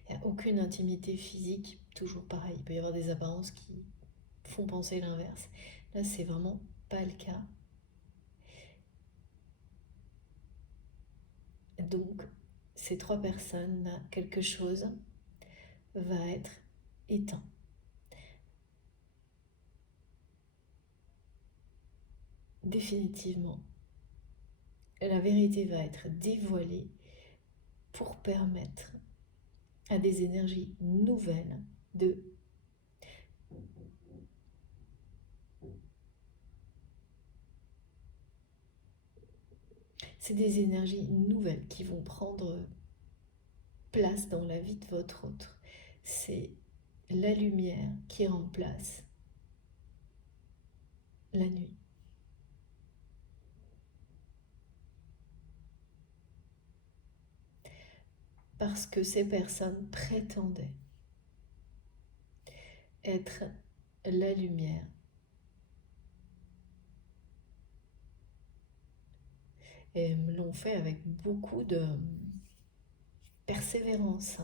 Il n'y a aucune intimité physique, toujours pareil. Il peut y avoir des apparences qui font penser l'inverse. Là, c'est vraiment pas le cas. Donc, ces 3 personnes-là, quelque chose va être éteint. Définitivement, la vérité va être dévoilée pour permettre à des énergies nouvelles de c'est des énergies nouvelles qui vont prendre place dans la vie de votre autre. C'est la lumière qui remplace la nuit. Parce que ces personnes prétendaient être la lumière. Et l'ont fait avec beaucoup de persévérance.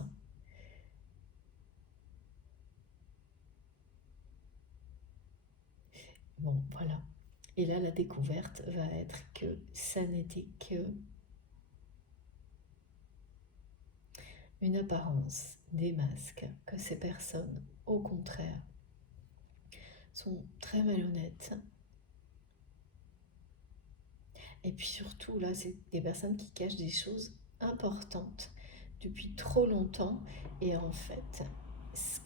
Bon, voilà. Et là, la découverte va être que ça n'était que une apparence, des masques, que ces personnes, au contraire, sont très malhonnêtes, Et puis surtout, là, c'est des personnes qui cachent des choses importantes depuis trop longtemps. Et en fait, ce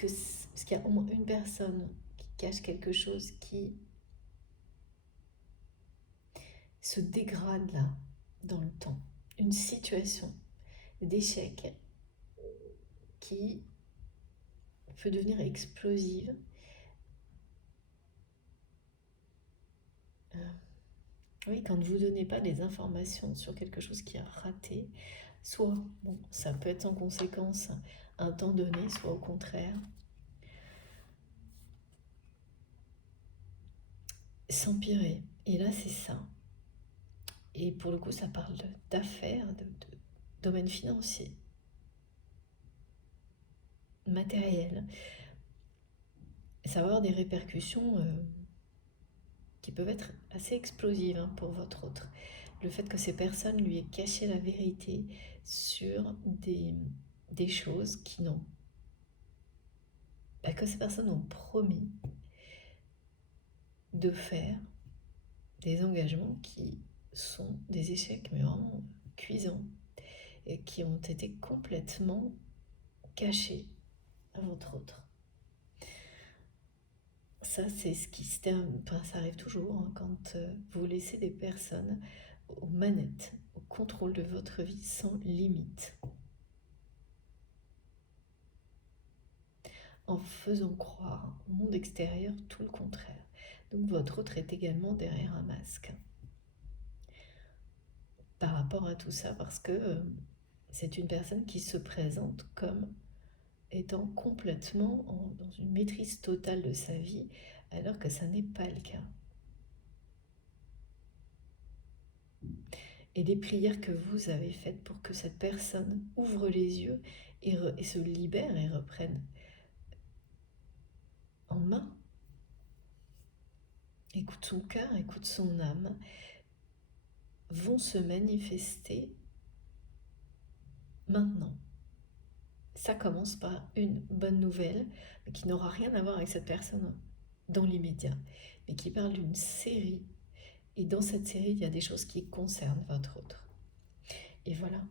qu'il y a au moins une personne qui cache quelque chose qui se dégrade là, dans le temps. Une situation d'échec qui peut devenir explosive. Euh, oui, quand vous ne donnez pas des informations sur quelque chose qui a raté, soit, bon, ça peut être en conséquence un temps donné, soit au contraire, s'empirer. Et là, c'est ça. Et pour le coup, ça parle d'affaires, de domaine financier, matériel. Ça va avoir des répercussions qui peuvent être assez explosives hein, pour votre autre. Le fait que ces personnes lui aient caché la vérité sur des choses qui n'ont... que ces personnes ont promis de faire des engagements qui sont des échecs, mais vraiment cuisants, et qui ont été complètement cachés à votre autre. Ça, c'est ce qui se termine, enfin, ça arrive toujours hein, quand vous laissez des personnes aux manettes, au contrôle de votre vie sans limite, en faisant croire au monde extérieur tout le contraire. Donc votre autre est également derrière un masque par rapport à tout ça, parce que c'est une personne qui se présente comme étant complètement dans une maîtrise totale de sa vie, alors que ça n'est pas le cas. Et les prières que vous avez faites pour que cette personne ouvre les yeux et se libère et reprenne en main, écoute son cœur, écoute son âme, vont se manifester maintenant. Ça commence par une bonne nouvelle, mais qui n'aura rien à voir avec cette personne dans l'immédiat, mais qui parle d'une série. Et dans cette série, il y a des choses qui concernent votre autre. Et voilà.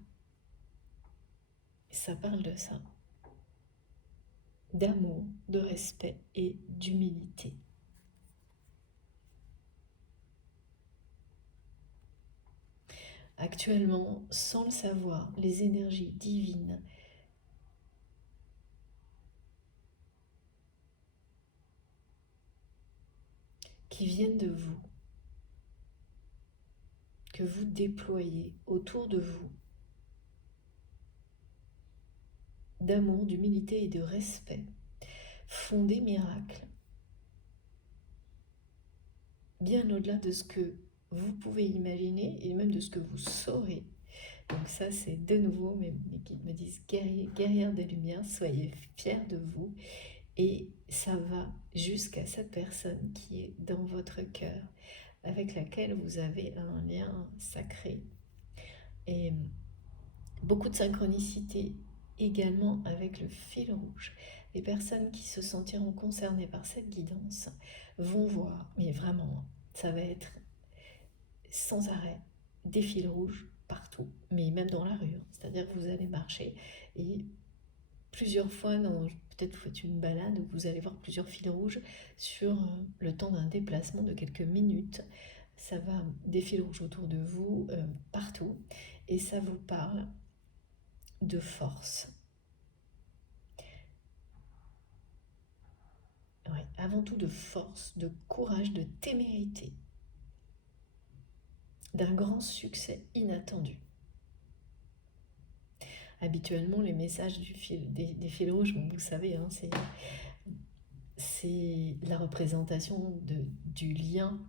Ça parle de ça. D'amour, de respect et d'humilité. Actuellement, sans le savoir, les énergies divines qui viennent de vous, que vous déployez autour de vous, d'amour, d'humilité et de respect, font des miracles, bien au-delà de ce que vous pouvez imaginer et même de ce que vous saurez. Donc ça, c'est de nouveau mes guides me disent guerrière des lumières, soyez fiers de vous. Et ça va jusqu'à cette personne qui est dans votre cœur, avec laquelle vous avez un lien sacré. Et beaucoup de synchronicité également avec le fil rouge. Les personnes qui se sentiront concernées par cette guidance vont voir, mais vraiment, ça va être sans arrêt des fils rouges partout, mais même dans la rue. C'est-à-dire que vous allez marcher et plusieurs fois, peut-être vous faites une balade où vous allez voir plusieurs fils rouges sur le temps d'un déplacement de quelques minutes. Ça va des fils rouges autour de vous, partout, et ça vous parle de force. Ouais, avant tout de force, de courage, de témérité, d'un grand succès inattendu. Habituellement, les messages des fils rouges, bon, vous savez, hein, c'est la représentation du lien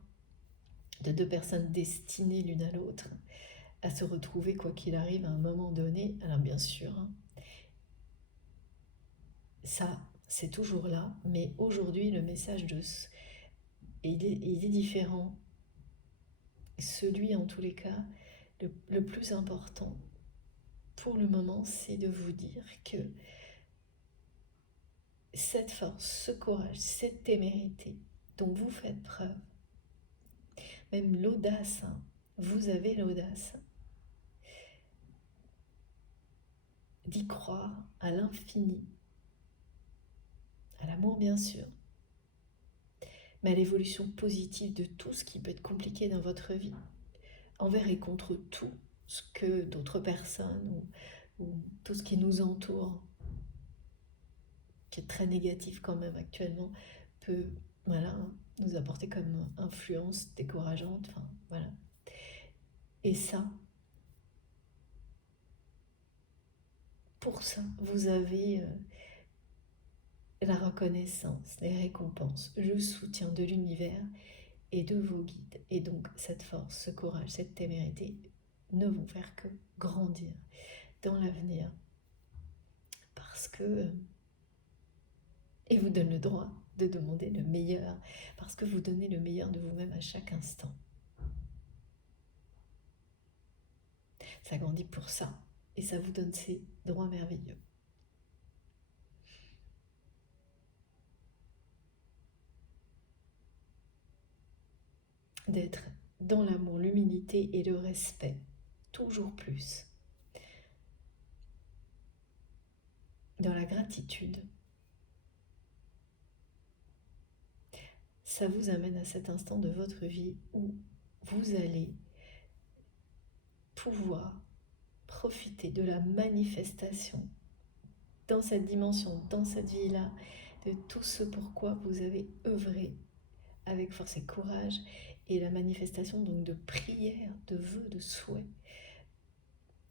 de deux personnes destinées l'une à l'autre à se retrouver quoi qu'il arrive à un moment donné. Alors bien sûr, hein, ça c'est toujours là, mais aujourd'hui le message il est différent. Celui en tous les cas, le plus important pour le moment, c'est de vous dire que cette force, ce courage, cette témérité dont vous faites preuve, même l'audace, hein, vous avez l'audace d'y croire à l'infini, à l'amour bien sûr, mais à l'évolution positive de tout ce qui peut être compliqué dans votre vie, envers et contre tout ce que d'autres personnes ou tout ce qui nous entoure, qui est très négatif quand même actuellement, peut voilà, nous apporter comme influence décourageante, enfin voilà. Et ça, pour ça, vous avez la reconnaissance, les récompenses, le soutien de l'univers et de vos guides. Et donc cette force, ce courage, cette témérité ne vont faire que grandir dans l'avenir parce que et vous donne le droit de demander le meilleur parce que vous donnez le meilleur de vous-même à chaque instant. Ça grandit pour ça et ça vous donne ces droits merveilleux. D'être dans l'amour, l'humilité et le respect, toujours plus. Dans la gratitude, ça vous amène à cet instant de votre vie où vous allez pouvoir profiter de la manifestation dans cette dimension, dans cette vie-là, de tout ce pourquoi vous avez œuvré avec force et courage et la manifestation donc de prières, de vœux, de souhaits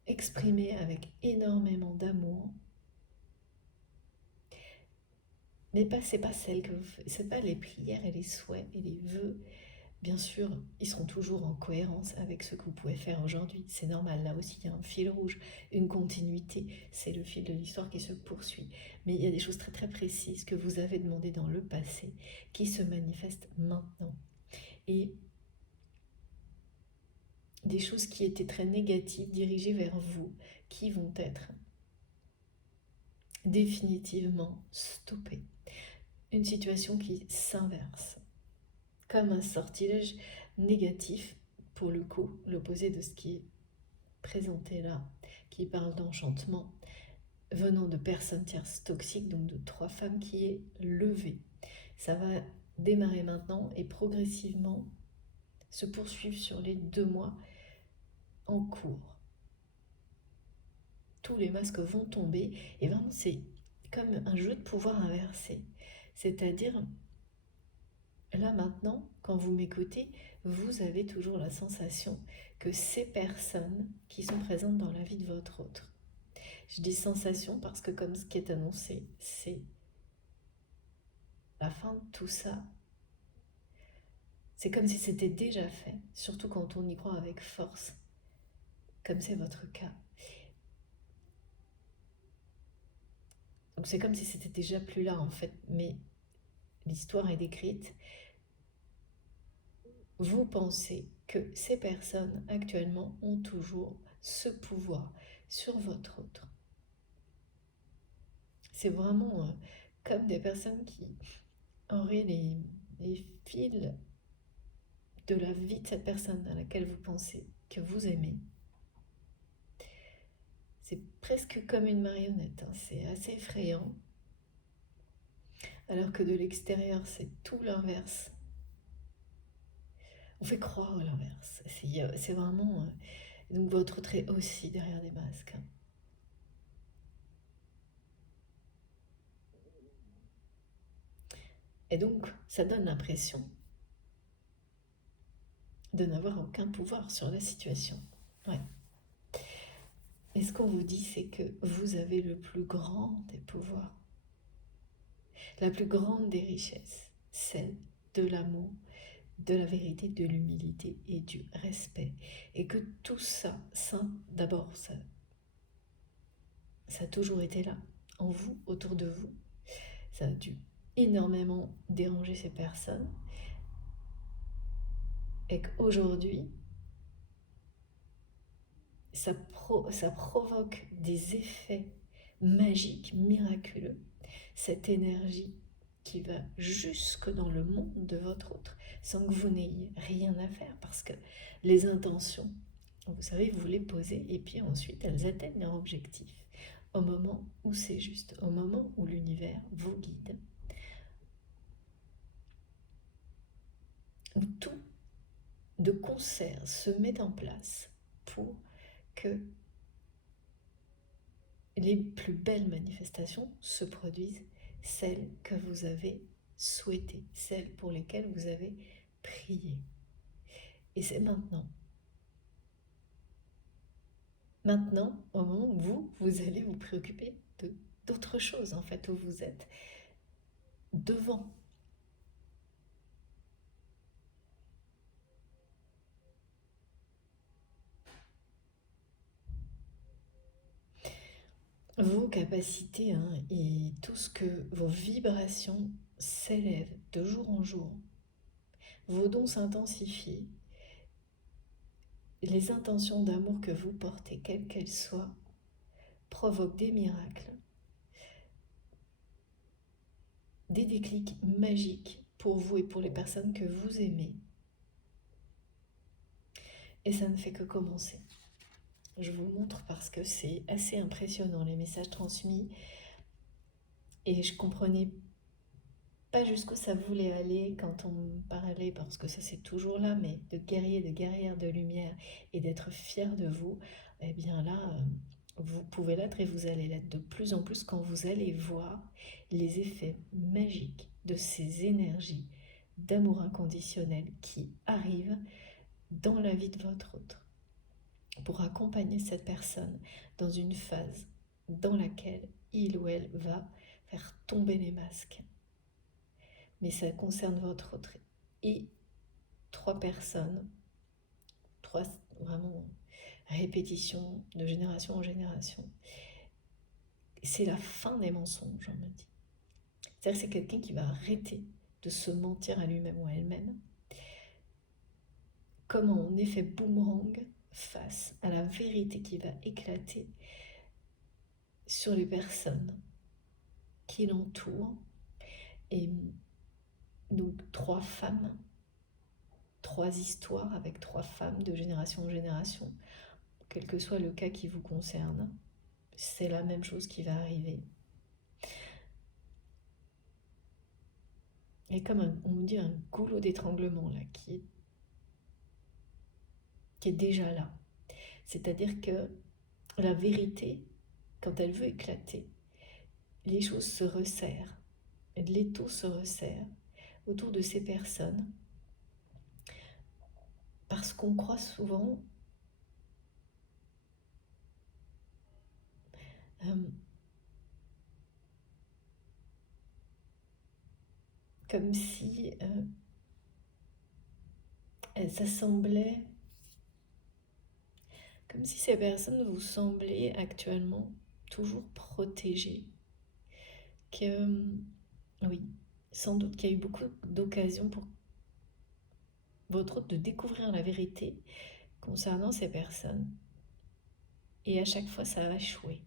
exprimés avec énormément d'amour. Mais c'est pas celle que vous faites, c'est pas les prières et les souhaits et les vœux. Bien sûr, ils seront toujours en cohérence avec ce que vous pouvez faire aujourd'hui. C'est normal, là aussi il y a un fil rouge, une continuité, c'est le fil de l'histoire qui se poursuit. Mais il y a des choses très très précises que vous avez demandées dans le passé qui se manifestent maintenant. Et des choses qui étaient très négatives dirigées vers vous, qui vont être définitivement stoppées. Une situation qui s'inverse, comme un sortilège négatif, pour le coup, l'opposé de ce qui est présenté là, qui parle d'enchantement, venant de personnes tierces toxiques, donc de 3 femmes, qui est levé. Ça va démarrer maintenant et progressivement se poursuivre sur les 2 mois en cours. Tous les masques vont tomber et vraiment c'est comme un jeu de pouvoir inversé. C'est-à-dire, là maintenant, quand vous m'écoutez, vous avez toujours la sensation que ces personnes qui sont présentes dans la vie de votre autre, je dis sensation parce que comme ce qui est annoncé, c'est la fin de tout ça. C'est comme si c'était déjà fait, surtout quand on y croit avec force, comme c'est votre cas. Donc c'est comme si c'était déjà plus là en fait, mais l'histoire est décrite. Vous pensez que ces personnes actuellement ont toujours ce pouvoir sur votre autre. C'est vraiment comme des personnes qui auraient les fils de la vie de cette personne à laquelle vous pensez que vous aimez. C'est presque comme une marionnette, hein. C'est assez effrayant. Alors que de l'extérieur, c'est tout l'inverse. On fait croire l'inverse. C'est vraiment... donc votre autre est aussi derrière des masques. Et donc, ça donne l'impression de n'avoir aucun pouvoir sur la situation. Ouais. Et ce qu'on vous dit, c'est que vous avez le plus grand des pouvoirs, la plus grande des richesses, celle de l'amour, de la vérité, de l'humilité et du respect. Et que tout ça, d'abord, ça a toujours été là, en vous, autour de vous. Ça a dû énormément déranger ces personnes. Et qu'aujourd'hui, ça provoque des effets magiques, miraculeux. Cette énergie qui va jusque dans le monde de votre autre, sans que vous n'ayez rien à faire, parce que les intentions, vous savez, vous les posez, et puis ensuite elles atteignent leur objectif, au moment où c'est juste, au moment où l'univers vous guide, où tout de concert se met en place pour que les plus belles manifestations se produisent, celles que vous avez souhaitées, celles pour lesquelles vous avez prié. Et c'est maintenant. Maintenant, au moment où vous allez vous préoccuper d'autres choses, en fait, où vous êtes devant. Vos capacités et tout ce que vos vibrations s'élèvent de jour en jour, vos dons s'intensifient, les intentions d'amour que vous portez, quelles qu'elles soient, provoquent des miracles, des déclics magiques pour vous et pour les personnes que vous aimez. Et ça ne fait que commencer. Je vous montre parce que c'est assez impressionnant les messages transmis et je comprenais pas jusqu'où ça voulait aller quand on me parlait, parce que ça c'est toujours là, mais de guerriers, de guerrières de lumière et d'être fier de vous, eh bien là, vous pouvez l'être et vous allez l'être de plus en plus quand vous allez voir les effets magiques de ces énergies d'amour inconditionnel qui arrivent dans la vie de votre autre pour accompagner cette personne dans une phase dans laquelle il ou elle va faire tomber les masques. Mais ça concerne votre autre et 3 personnes, 3 vraiment répétitions de génération en génération. C'est la fin des mensonges, on me dit. C'est-à-dire que c'est quelqu'un qui va arrêter de se mentir à lui-même ou à elle-même, comme en effet boomerang face à la vérité qui va éclater sur les personnes qui l'entourent. Et donc 3 femmes, 3 histoires avec 3 femmes de génération en génération. Quel que soit le cas qui vous concerne, c'est la même chose qui va arriver. Il y a comme on me dit un goulot d'étranglement là qui est déjà là. C'est-à-dire que la vérité, quand elle veut éclater, les choses se resserrent, l'étau se resserre autour de ces personnes, parce qu'on croit souvent comme si ça semblait, comme si ces personnes vous semblaient actuellement toujours protégées. Que oui, sans doute qu'il y a eu beaucoup d'occasions pour votre autre de découvrir la vérité concernant ces personnes. Et à chaque fois, ça a échoué.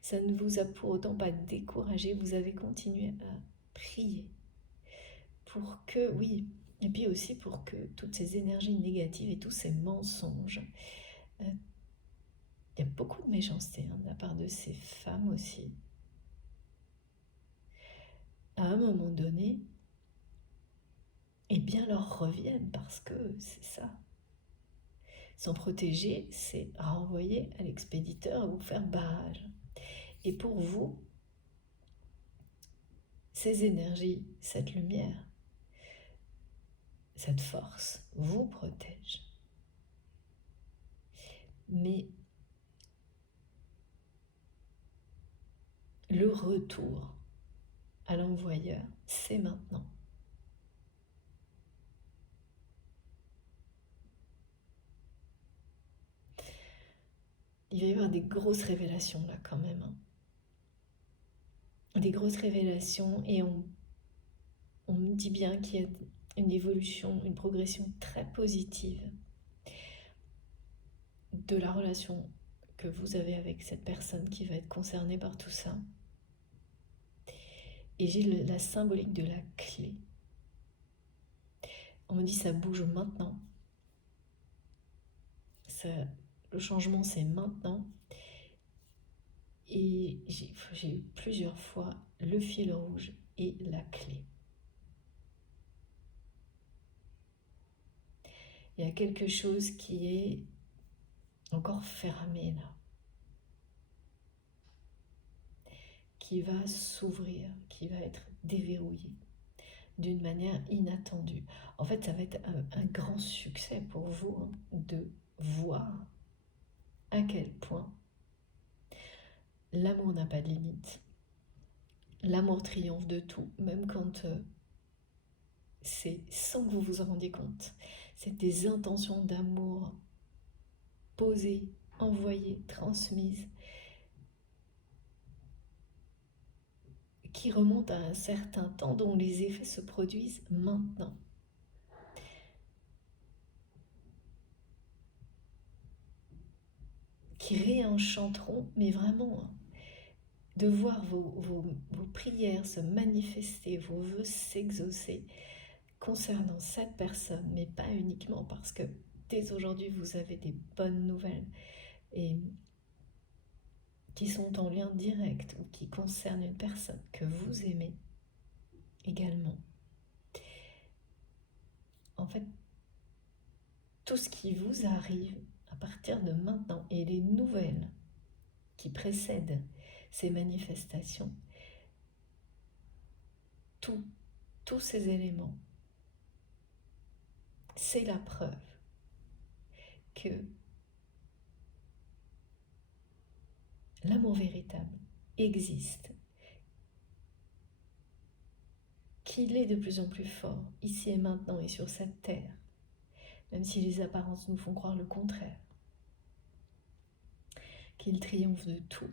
Ça ne vous a pour autant pas découragé, vous avez continué à prier pour que, oui, et puis aussi pour que toutes ces énergies négatives et tous ces mensonges, il y a beaucoup de méchanceté de la part de ces femmes aussi. À un moment donné, eh bien leur reviennent, parce que c'est ça. S'en protéger, c'est renvoyer à l'expéditeur ou faire barrage. Et pour vous, ces énergies, cette lumière, cette force vous protège. Mais le retour à l'envoyeur, c'est maintenant. Il va y avoir des grosses révélations là quand même. Des grosses révélations, et on me dit bien qu'il y a une évolution, une progression très positive de la relation que vous avez avec cette personne qui va être concernée par tout ça. Et j'ai la symbolique de la clé. On me dit ça bouge maintenant. Le changement, c'est maintenant. Et j'ai eu plusieurs fois le fil rouge et la clé. Il y a quelque chose qui est encore fermé là, qui va s'ouvrir, qui va être déverrouillé d'une manière inattendue. En fait, ça va être un grand succès pour vous de voir à quel point l'amour n'a pas de limite. L'amour triomphe de tout, même quand c'est sans que vous vous en rendiez compte. C'est des intentions d'amour posées, envoyées, transmises, qui remontent à un certain temps, dont les effets se produisent maintenant. Qui réenchanteront, mais vraiment, de voir vos prières se manifester, vos vœux s'exaucer concernant cette personne, mais pas uniquement, parce que dès aujourd'hui, vous avez des bonnes nouvelles et qui sont en lien direct ou qui concernent une personne que vous aimez également. En fait, tout ce qui vous arrive à partir de maintenant et les nouvelles qui précèdent ces manifestations, tous ces éléments, c'est la preuve que l'amour véritable existe, qu'il est de plus en plus fort, ici et maintenant et sur cette terre, même si les apparences nous font croire le contraire, qu'il triomphe de tout,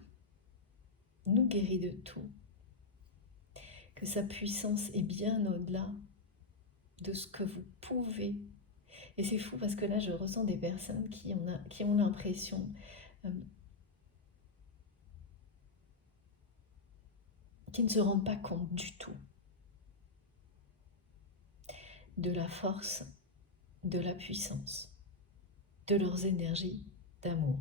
nous guérit de tout, que sa puissance est bien au-delà de ce que vous pouvez. Et c'est fou parce que là, je ressens des personnes qui ont l'impression qui ne se rendent pas compte du tout de la force, de la puissance, de leurs énergies d'amour.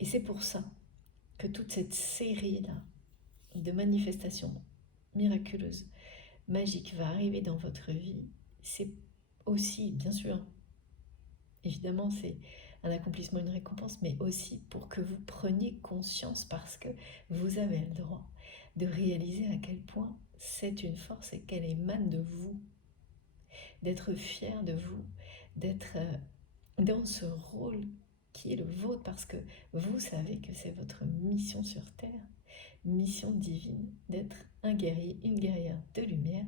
Et c'est pour ça que toute cette série-là de manifestations miraculeuses, magiques, va arriver dans votre vie. C'est aussi, bien sûr, évidemment, c'est un accomplissement, une récompense, mais aussi pour que vous preniez conscience, parce que vous avez le droit de réaliser à quel point c'est une force et qu'elle émane de vous, d'être fier de vous, d'être dans ce rôle qui est le vôtre, parce que vous savez que c'est votre mission sur Terre, mission divine, d'être un guerrier, une guerrière de lumière,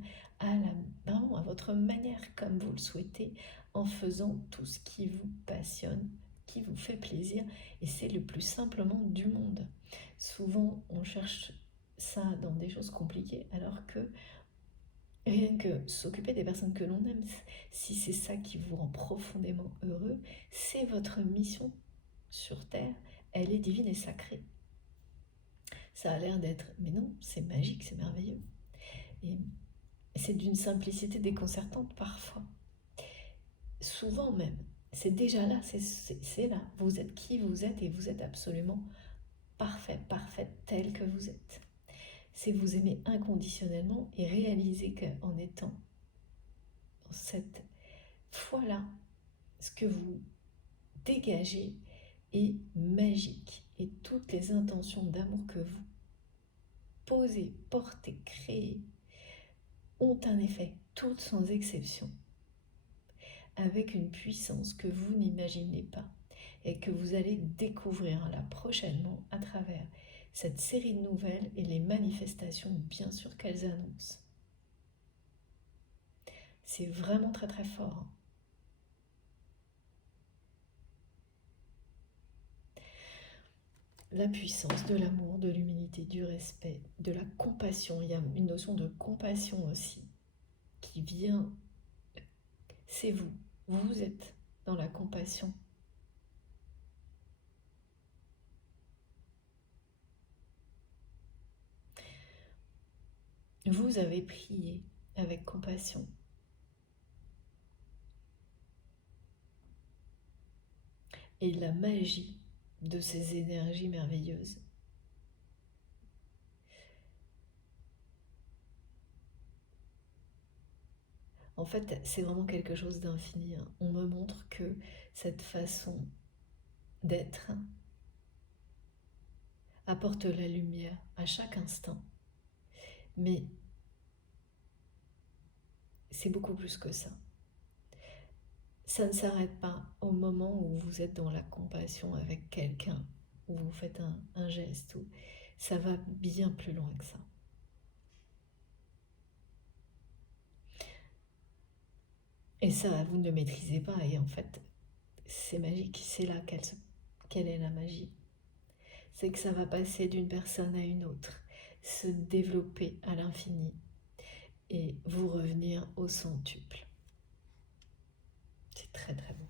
vraiment à votre manière, comme vous le souhaitez, en faisant tout ce qui vous passionne, qui vous fait plaisir, et c'est le plus simplement du monde. Souvent, on cherche ça dans des choses compliquées, alors que rien que s'occuper des personnes que l'on aime, si c'est ça qui vous rend profondément heureux, c'est votre mission sur Terre, elle est divine et sacrée. Ça a l'air d'être, mais non, c'est magique, c'est merveilleux. Et c'est d'une simplicité déconcertante parfois. Souvent même, c'est déjà là, c'est là. Vous êtes qui vous êtes et vous êtes absolument parfait, parfaite tel que vous êtes. C'est vous aimer inconditionnellement et réaliser qu'en étant dans cette foi-là, ce que vous dégagez est magique. Et toutes les intentions d'amour que vous posez, portez, créez, ont un effet, toutes sans exception, avec une puissance que vous n'imaginez pas et que vous allez découvrir là prochainement à travers cette série de nouvelles et les manifestations bien sûr qu'elles annoncent. C'est vraiment très très fort. La puissance de l'amour, de l'humilité, du respect, de la compassion. Il y a une notion de compassion aussi qui vient. C'est vous. Vous êtes dans la compassion. Vous avez prié avec compassion. Et la magie de ces énergies merveilleuses en fait, c'est vraiment quelque chose d'infini. On me montre que cette façon d'être apporte la lumière à chaque instant. Mais c'est beaucoup plus que ça. Ça ne s'arrête pas au moment où vous êtes dans la compassion avec quelqu'un, où vous faites un geste, ou ça va bien plus loin que ça. Et ça, vous ne le maîtrisez pas, et en fait, c'est magique, c'est là quelle est la magie. C'est que ça va passer d'une personne à une autre, se développer à l'infini, et vous revenir au centuple. C'est très très beau.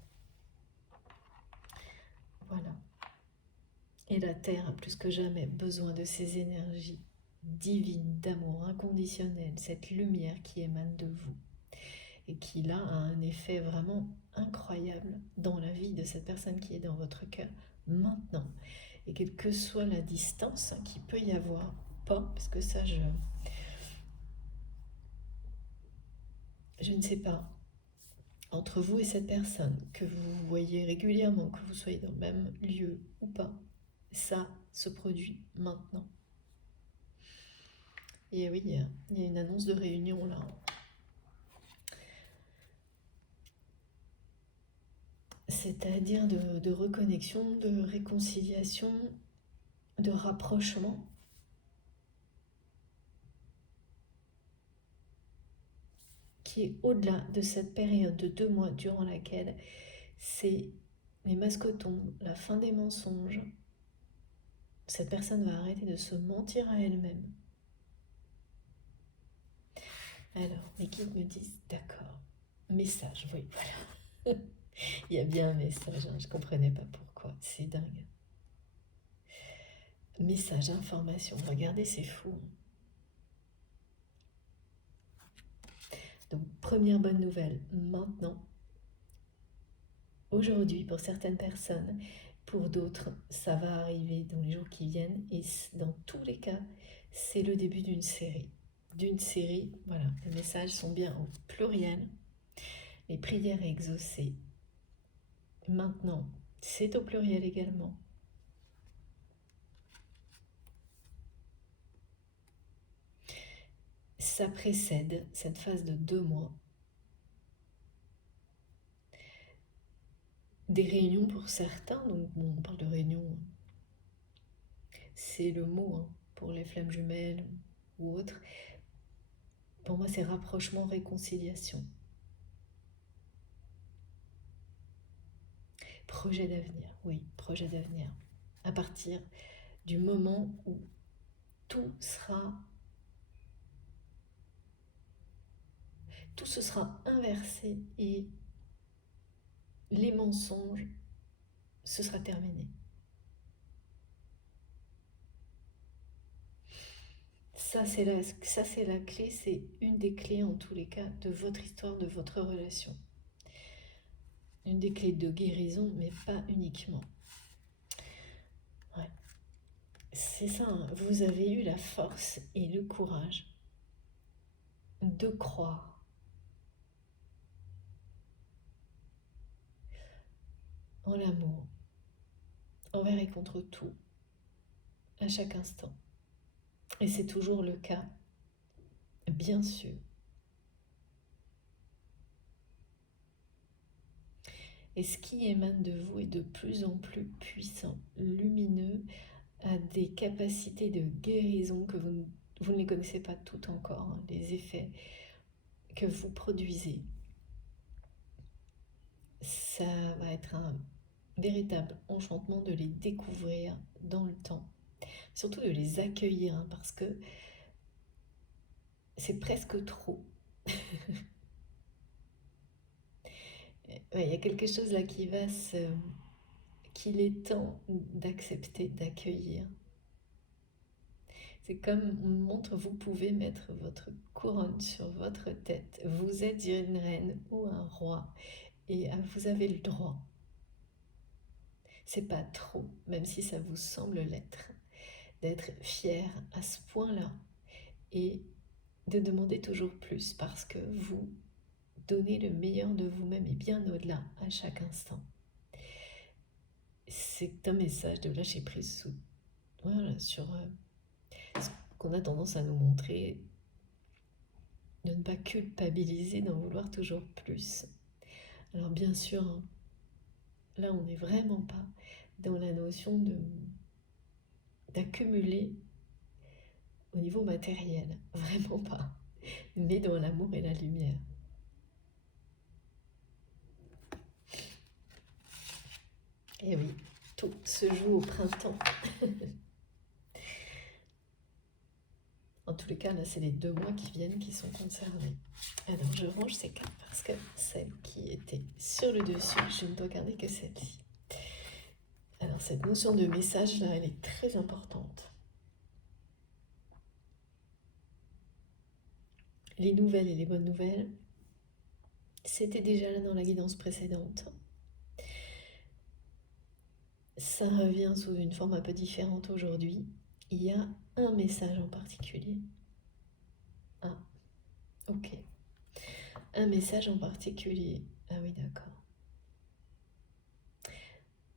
Voilà. Et la Terre a plus que jamais besoin de ces énergies divines, d'amour inconditionnel, cette lumière qui émane de vous et qui là a un effet vraiment incroyable dans la vie de cette personne qui est dans votre cœur maintenant. Et quelle que soit la distance qu'il peut y avoir, pas, parce que ça je ne sais pas, entre vous et cette personne, que vous voyez régulièrement, que vous soyez dans le même lieu ou pas, ça se produit maintenant. Et oui, il y a une annonce de réunion là. C'est-à-dire de reconnexion, de réconciliation, de rapprochement. Qui est au-delà de cette période de 2 mois durant laquelle c'est les masques tombent, la fin des mensonges. Cette personne va arrêter de se mentir à elle-même. Alors, mes guides me disent, d'accord, message, oui, voilà. Il y a bien un message, je ne comprenais pas pourquoi, c'est dingue. Message, information, regardez, c'est fou. Donc, première bonne nouvelle, maintenant, aujourd'hui, pour certaines personnes, pour d'autres, ça va arriver dans les jours qui viennent, et dans tous les cas, c'est le début d'une série. Voilà, les messages sont bien au pluriel, les prières exaucées. Maintenant, c'est au pluriel également. Ça précède cette phase de 2 mois. Des réunions pour certains, donc bon, on parle de réunions, c'est le mot pour les flammes jumelles ou autres. Pour moi, c'est rapprochement, réconciliation. Projet d'avenir, oui, projet d'avenir. À partir du moment où tout se sera inversé et les mensonges, ce sera terminé. Ça, c'est la clé, c'est une des clés en tous les cas de votre histoire, de votre relation. Une des clés de guérison, mais pas uniquement. Ouais. C'est ça, vous avez eu la force et le courage de croire en l'amour, envers et contre tout, à chaque instant. Et c'est toujours le cas, bien sûr. Et ce qui émane de vous est de plus en plus puissant, lumineux, a des capacités de guérison que vous ne les connaissez pas toutes encore, les effets que vous produisez. Ça va être un véritable enchantement de les découvrir dans le temps, surtout de les accueillir, parce que c'est presque trop. Il y a quelque chose là qu'il est temps d'accepter, d'accueillir. C'est comme on montre, vous pouvez mettre votre couronne sur votre tête. Vous êtes une reine ou un roi et vous avez le droit. C'est pas trop, même si ça vous semble l'être, d'être fier à ce point-là et de demander toujours plus parce que vous donnez le meilleur de vous-même et bien au-delà à chaque instant. C'est un message de lâcher prise sur ce qu'on a tendance à nous montrer, de ne pas culpabiliser, d'en vouloir toujours plus. Alors bien sûr, hein, là on n'est vraiment pas dans la notion d'accumuler au niveau matériel, vraiment pas, mais dans l'amour et la lumière. Et oui, tout se joue au printemps. En tous les cas, là, c'est les 2 mois qui viennent qui sont concernés. Alors, je range ces cartes parce que celle qui était sur le dessus, je ne dois garder que celle-ci. Alors, cette notion de message, là, elle est très importante. Les nouvelles et les bonnes nouvelles, c'était déjà là dans la guidance précédente. Ça revient sous une forme un peu différente aujourd'hui. Il y a un message en particulier. Ah, ok. Un message en particulier. Ah oui, d'accord.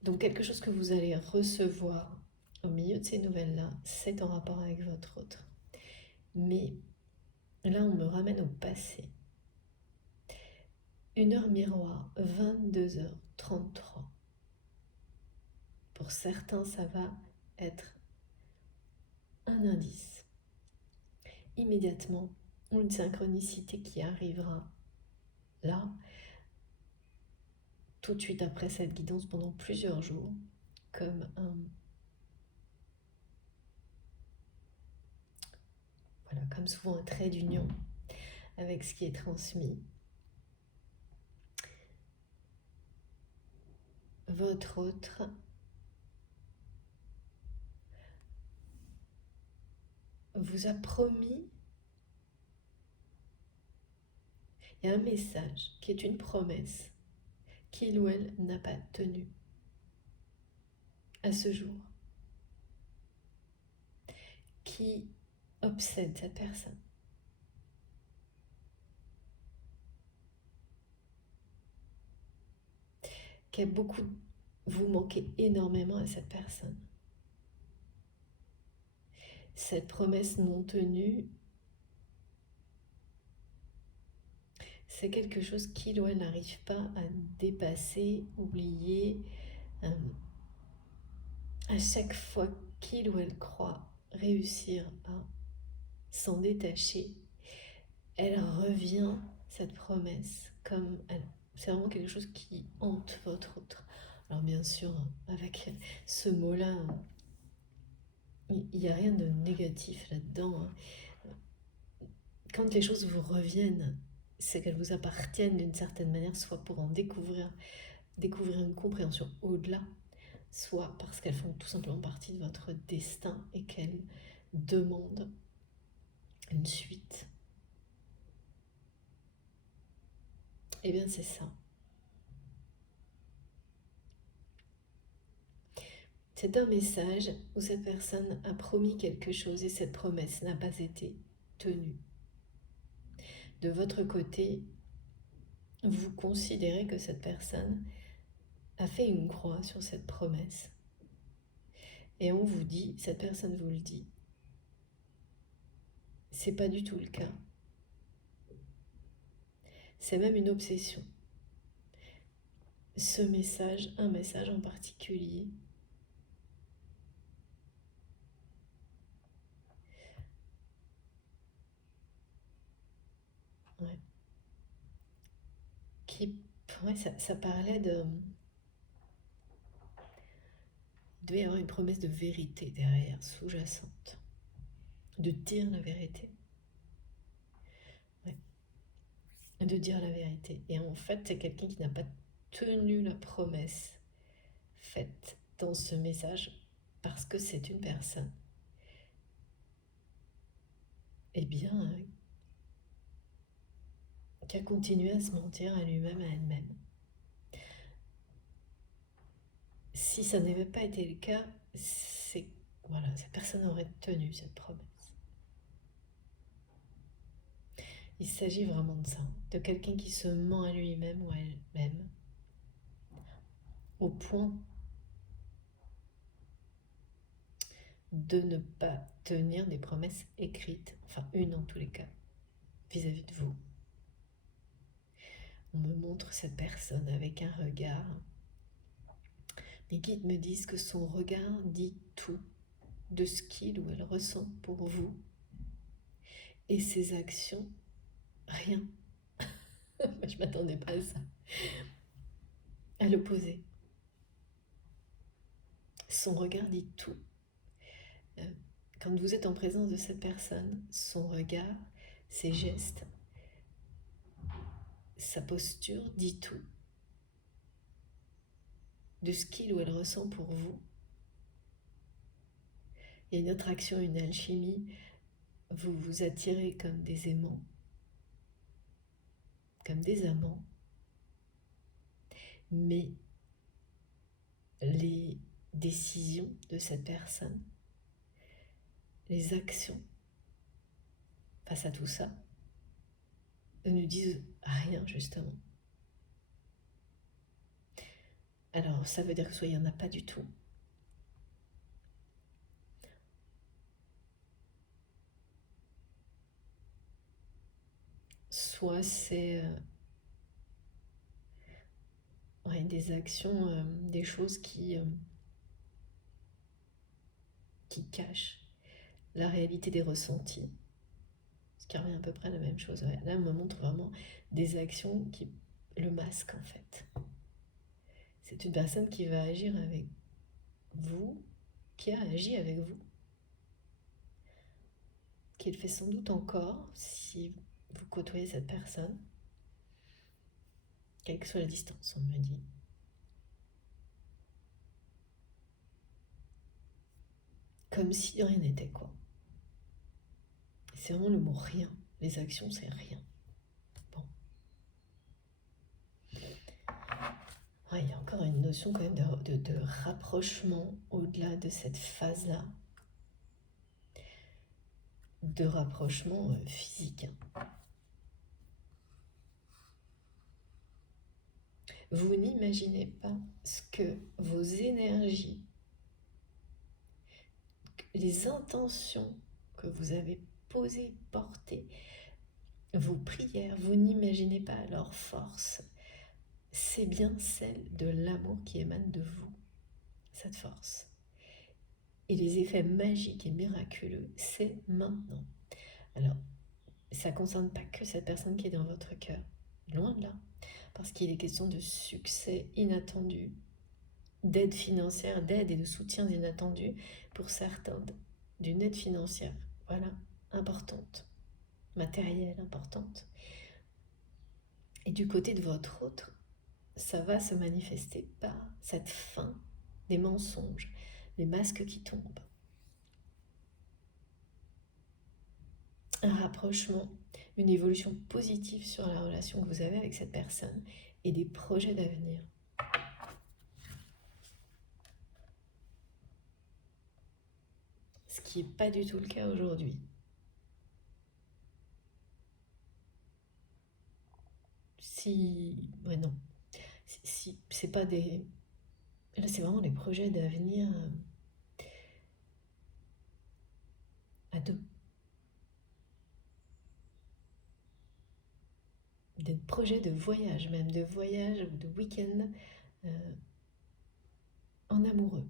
Donc quelque chose que vous allez recevoir au milieu de ces nouvelles-là, c'est en rapport avec votre autre. Mais là, on me ramène au passé. 1h miroir, 22h33. Pour certains, ça va être un indice. Immédiatement, une synchronicité qui arrivera là, tout de suite après cette guidance pendant plusieurs jours, comme comme souvent un trait d'union avec ce qui est transmis. Votre autre vous a promis, il y a un message qui est une promesse qu'il ou elle n'a pas tenue à ce jour, qui obsède cette personne. Vous manquez énormément à cette personne. Cette promesse non tenue, c'est quelque chose qu'il ou elle n'arrive pas à dépasser, oublier. À chaque fois qu'il ou elle croit réussir à s'en détacher, elle revient, cette promesse, comme elle. C'est vraiment quelque chose qui hante votre autre. Alors bien sûr, avec ce mot-là, il n'y a rien de négatif là-dedans. Quand les choses vous reviennent, c'est qu'elles vous appartiennent d'une certaine manière, soit pour en découvrir une compréhension au-delà, soit parce qu'elles font tout simplement partie de votre destin et qu'elles demandent une suite. Eh bien, c'est ça. C'est un message où cette personne a promis quelque chose et cette promesse n'a pas été tenue. De votre côté, vous considérez que cette personne a fait une croix sur cette promesse. Et on vous dit, cette personne vous le dit, c'est pas du tout le cas. C'est même une obsession. Ce message, un message en particulier, ouais, ça parlait de... Il devait y avoir une promesse de vérité derrière, sous-jacente. De dire la vérité. Ouais. De dire la vérité. Et en fait, c'est quelqu'un qui n'a pas tenu la promesse faite dans ce message parce que c'est une personne eh bien, qui a continué à se mentir à lui-même, à elle-même. Si ça n'avait pas été le cas, voilà, cette personne aurait tenu cette promesse. Il s'agit vraiment de ça, de quelqu'un qui se ment à lui-même ou à elle-même, au point de ne pas tenir des promesses écrites, enfin une en tous les cas, vis-à-vis de vous. On me montre cette personne avec un regard. Les guides me disent que son regard dit tout de ce qu'il ou elle ressent pour vous. Et ses actions, rien. Je ne m'attendais pas à ça. À l'opposé. Son regard dit tout. Quand vous êtes en présence de cette personne, son regard, ses gestes, sa posture dit tout de ce qu'il ou elle ressent pour vous. Il y a une autre action, une alchimie. Vous vous attirez comme des aimants, comme des amants. Mais les décisions de cette personne, les actions face à tout ça, ne disent rien justement. Alors ça veut dire que soit il n'y en a pas du tout, soit c'est des actions, des choses qui cachent la réalité des ressentis. Ce qui revient à peu près à la même chose. Ouais. Là, on me montre vraiment des actions qui le masquent en fait. C'est une personne qui va agir avec vous, qui a agi avec vous, qui le fait sans doute encore si vous côtoyez cette personne, quelle que soit la distance, on me dit. Comme si rien n'était, quoi. C'est vraiment le mot rien. Les actions, c'est rien. Bon. Ouais, il y a encore une notion quand même de rapprochement au-delà de cette phase-là. De rapprochement physique. Vous n'imaginez pas ce que vos énergies, les intentions que vous avez posées, portées, vos prières, vous n'imaginez pas leur force. C'est bien celle de l'amour qui émane de vous, cette force. Et les effets magiques et miraculeux, c'est maintenant. Alors, ça ne concerne pas que cette personne qui est dans votre cœur, loin de là, parce qu'il est question de succès inattendu, d'aide financière, d'aide et de soutien inattendus pour certains, d'une aide financière, voilà, importante, matérielle, importante. Et du côté de votre autre, ça va se manifester par cette fin des mensonges, les masques qui tombent. Un rapprochement, une évolution positive sur la relation que vous avez avec cette personne et des projets d'avenir. Ce qui n'est pas du tout le cas aujourd'hui. Ouais, non. Si c'est pas des... Là, c'est vraiment les projets d'avenir à deux. Des projets de voyage, même de voyage ou de week-end en amoureux.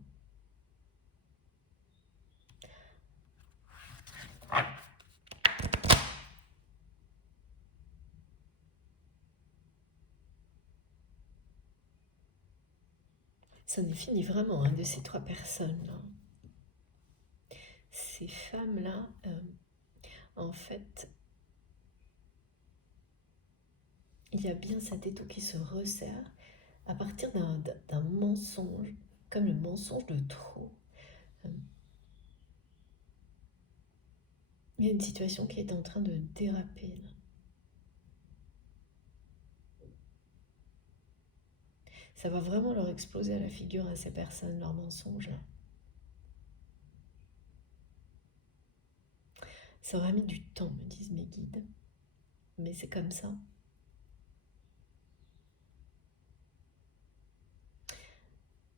Ça n'est fini vraiment de ces trois personnes-là. Ces femmes-là, en fait, il y a bien cet étau qui se resserre à partir d'un mensonge, comme le mensonge de trop. Il y a une situation qui est en train de déraper là. Ça va vraiment leur exploser à la figure à ces personnes, leurs mensonges là. Ça aura mis du temps, me disent mes guides. Mais c'est comme ça.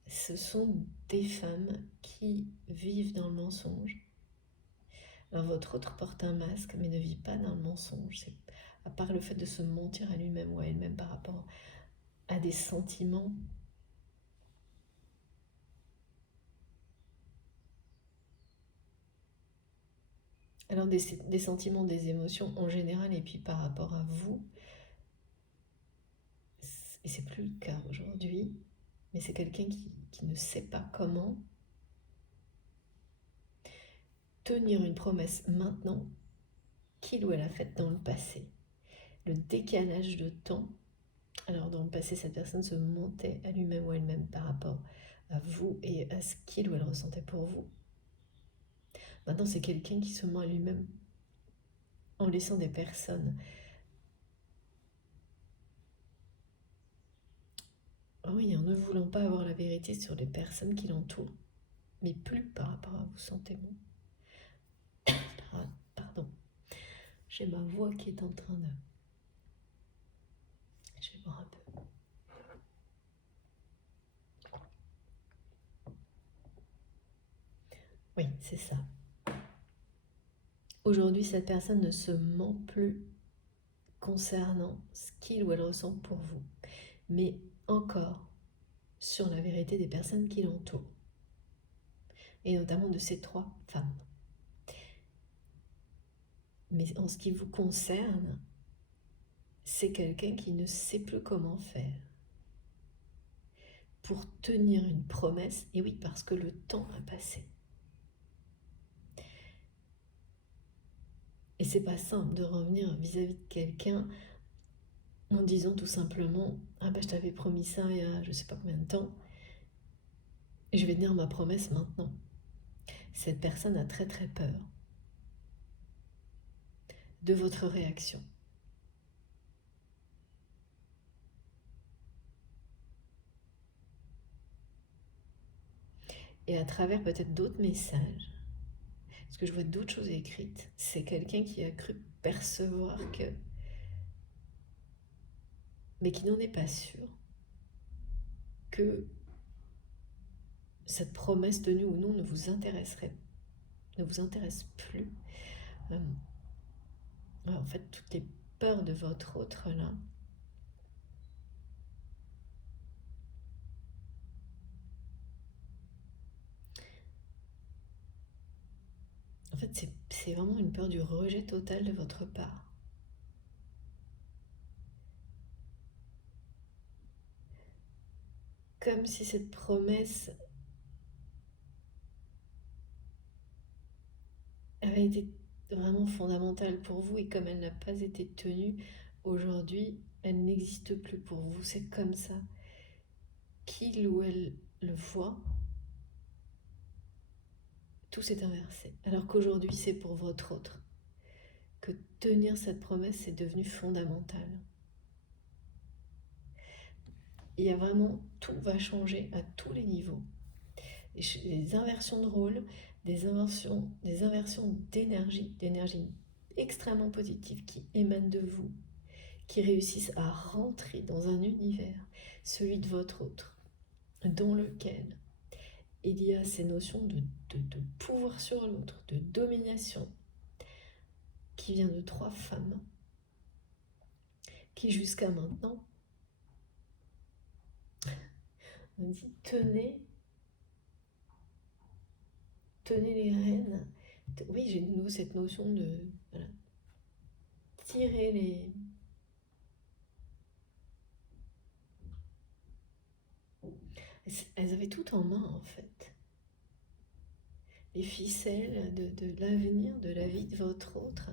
Ce sont des femmes qui vivent dans le mensonge. Alors votre autre porte un masque, mais ne vit pas dans le mensonge. C'est, à part le fait de se mentir à lui-même ou à elle-même par rapport à des sentiments. Alors des sentiments, des émotions en général, et puis par rapport à vous, et c'est plus le cas aujourd'hui, mais c'est quelqu'un qui ne sait pas comment tenir une promesse maintenant qu'il ou elle a faite dans le passé. Le décalage de temps. Alors dans le passé, cette personne se mentait à lui-même ou à elle-même par rapport à vous et à ce qu'il ou elle ressentait pour vous. Maintenant, c'est quelqu'un qui se ment à lui-même en laissant des personnes. Oui, en ne voulant pas avoir la vérité sur les personnes qui l'entourent, mais plus par rapport à vous sentez bon. Pardon, j'ai ma voix qui est en train de... Je vais boire un peu. Oui, c'est ça. Aujourd'hui, cette personne ne se ment plus concernant ce qu'il ou elle ressent pour vous, mais encore sur la vérité des personnes qui l'entourent, et notamment de ces 3 femmes. Mais en ce qui vous concerne, c'est quelqu'un qui ne sait plus comment faire pour tenir une promesse, et oui, parce que le temps a passé. Et c'est pas simple de revenir vis-à-vis de quelqu'un en disant tout simplement « Ah bah je t'avais promis ça il y a je sais pas combien de temps, et je vais tenir ma promesse maintenant ». Cette personne a très très peur de votre réaction. Et à travers peut-être d'autres messages, parce que je vois d'autres choses écrites, c'est quelqu'un qui a cru percevoir que, mais qui n'en est pas sûr, que cette promesse tenue ou non ne vous intéresse plus. En fait, toutes les peurs de votre autre là, en fait, c'est vraiment une peur du rejet total de votre part. Comme si cette promesse avait été vraiment fondamentale pour vous, et comme elle n'a pas été tenue, aujourd'hui, elle n'existe plus pour vous. C'est comme ça. Qu'il ou elle le voit, tout s'est inversé. Alors qu'aujourd'hui, c'est pour votre autre que tenir cette promesse est devenu fondamental. Il y a vraiment, tout va changer à tous les niveaux. Des inversions de rôle, des inversions d'énergie extrêmement positive qui émanent de vous, qui réussissent à rentrer dans un univers, celui de votre autre, dans lequel il y a ces notions de pouvoir sur l'autre, de domination, qui vient de 3 femmes, qui jusqu'à maintenant on dit tenez les rênes. Oui, j'ai de nouveau cette notion de voilà, tirer les... Elles avaient tout en main en fait. Les ficelles de l'avenir, de la vie de votre autre,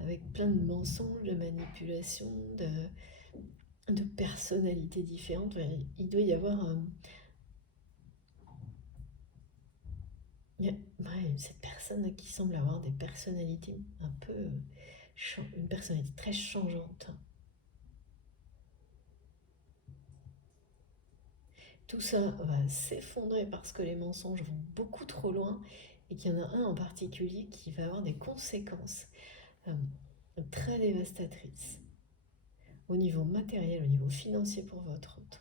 avec plein de mensonges, de manipulations, de personnalités différentes. Il doit y avoir cette personne qui semble avoir des personnalités un peu... une personnalité très changeante. Tout ça va s'effondrer parce que les mensonges vont beaucoup trop loin et qu'il y en a un en particulier qui va avoir des conséquences euh, très dévastatrices au niveau matériel, au niveau financier pour votre hôte.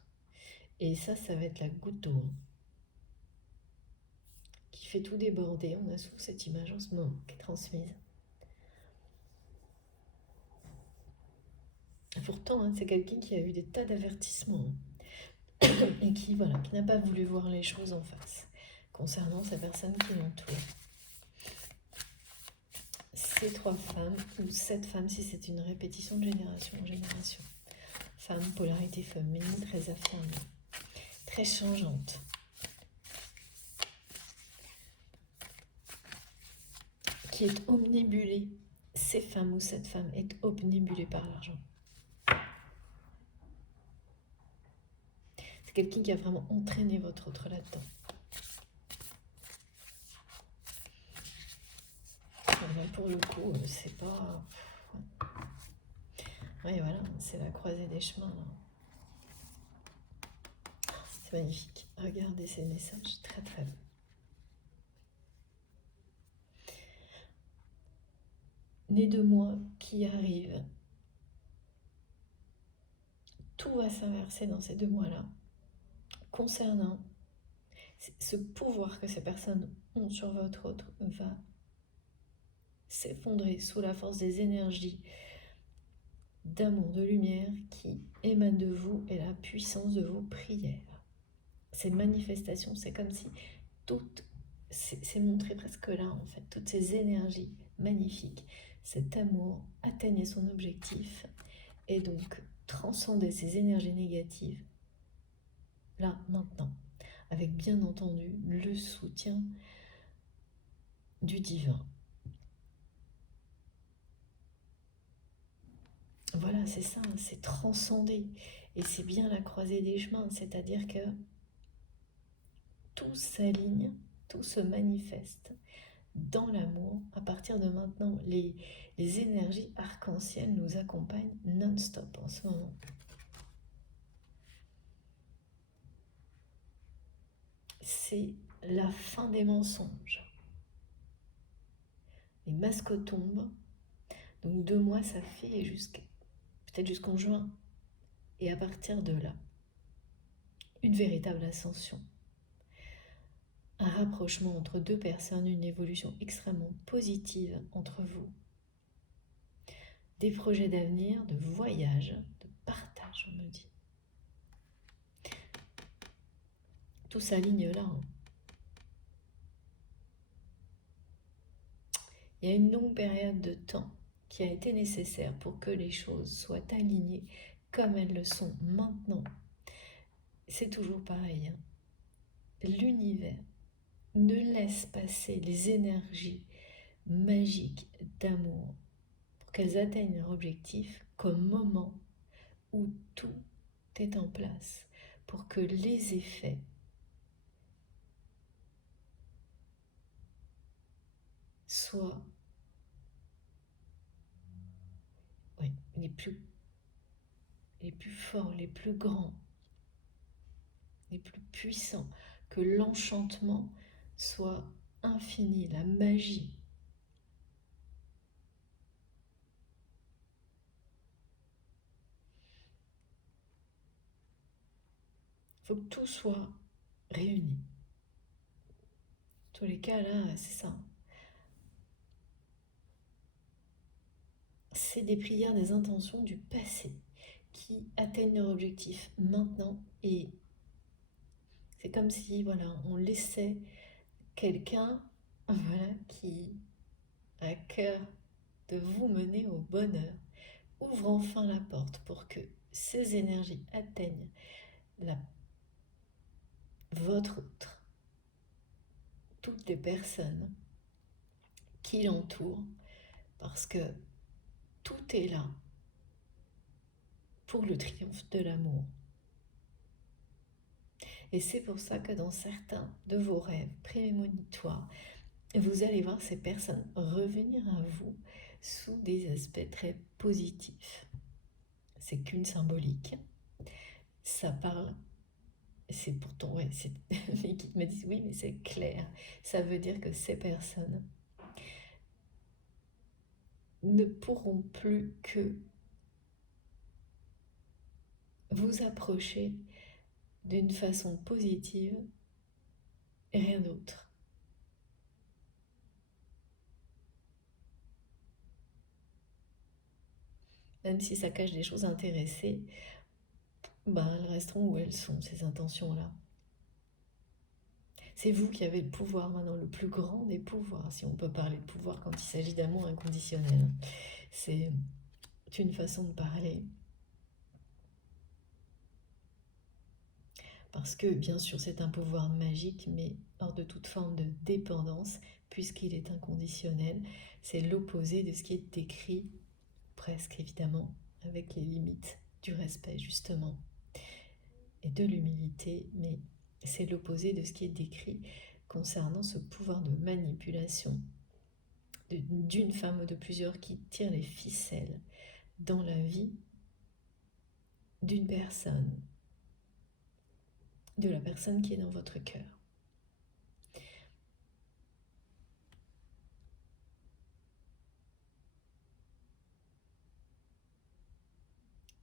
Et ça va être la goutte d'eau qui fait tout déborder. On a souvent cette image en ce moment qui est transmise. Et pourtant, c'est quelqu'un qui a eu des tas d'avertissements et qui n'a pas voulu voir les choses en face concernant ces personnes qui l'entourent. Ces 3 femmes, ou 7 femmes si c'est une répétition de génération en génération. Femme, polarité féminine, très affirmée, très changeante. Qui est omnibulée. Ces femmes ou cette femme est omnibulée par l'argent. C'est quelqu'un qui a vraiment entraîné votre autre là-dedans. Là, pour le coup, c'est pas... Oui, voilà, c'est la croisée des chemins. Là. C'est magnifique. Regardez ces messages, très très beaux. Né de moi qui arrive. Tout va s'inverser dans ces 2 mois-là. Concernant ce pouvoir que ces personnes ont sur votre autre va s'effondrer sous la force des énergies d'amour, de lumière qui émanent de vous et la puissance de vos prières. Ces manifestations, c'est comme si toutes, c'est montré presque là en fait, toutes ces énergies magnifiques, cet amour atteignait son objectif et donc transcendait ces énergies négatives là, maintenant, avec bien entendu le soutien du divin. Voilà, c'est ça, c'est transcender. Et c'est bien la croisée des chemins, c'est-à-dire que tout s'aligne, tout se manifeste dans l'amour. À partir de maintenant, les énergies arc-en-ciel nous accompagnent non-stop en ce moment. C'est la fin des mensonges. Les masques tombent. Donc 2 mois, ça fait peut-être jusqu'en juin. Et à partir de là, une véritable ascension. Un rapprochement entre 2 personnes, une évolution extrêmement positive entre vous. Des projets d'avenir, de voyage, de partage, on me dit. Tout s'aligne là. Il y a une longue période de temps qui a été nécessaire pour que les choses soient alignées comme elles le sont maintenant. C'est toujours pareil. L'univers ne laisse passer les énergies magiques d'amour pour qu'elles atteignent leur objectif qu'au moment où tout est en place pour que les effets soient les plus forts, les plus grands, les plus puissants, que l'enchantement soit infini, la magie. Il faut que tout soit réuni. En tous les cas, là, c'est ça. C'est des prières, des intentions du passé qui atteignent leur objectif maintenant, et c'est comme si on laissait quelqu'un qui a à cœur de vous mener au bonheur, ouvre enfin la porte pour que ces énergies atteignent votre autre, toutes les personnes qui l'entourent, parce que tout est là pour le triomphe de l'amour. Et c'est pour ça que dans certains de vos rêves prémonitoires, vous allez voir ces personnes revenir à vous sous des aspects très positifs. C'est qu'une symbolique. Ça parle, c'est pourtant, ouais, c'est mes guides me disent oui, mais c'est clair. Ça veut dire que ces personnes ne pourront plus que vous approcher d'une façon positive et rien d'autre. Même si ça cache des choses intéressées, ben, elles resteront où elles sont, ces intentions-là. C'est vous qui avez le pouvoir maintenant, le plus grand des pouvoirs, si on peut parler de pouvoir quand il s'agit d'amour inconditionnel. C'est une façon de parler. Parce que, bien sûr, c'est un pouvoir magique, mais hors de toute forme de dépendance, puisqu'il est inconditionnel. C'est l'opposé de ce qui est décrit, presque évidemment, avec les limites du respect, justement, et de l'humilité, mais c'est l'opposé de ce qui est décrit concernant ce pouvoir de manipulation d'une femme ou de plusieurs qui tire les ficelles dans la vie d'une personne, de la personne qui est dans votre cœur.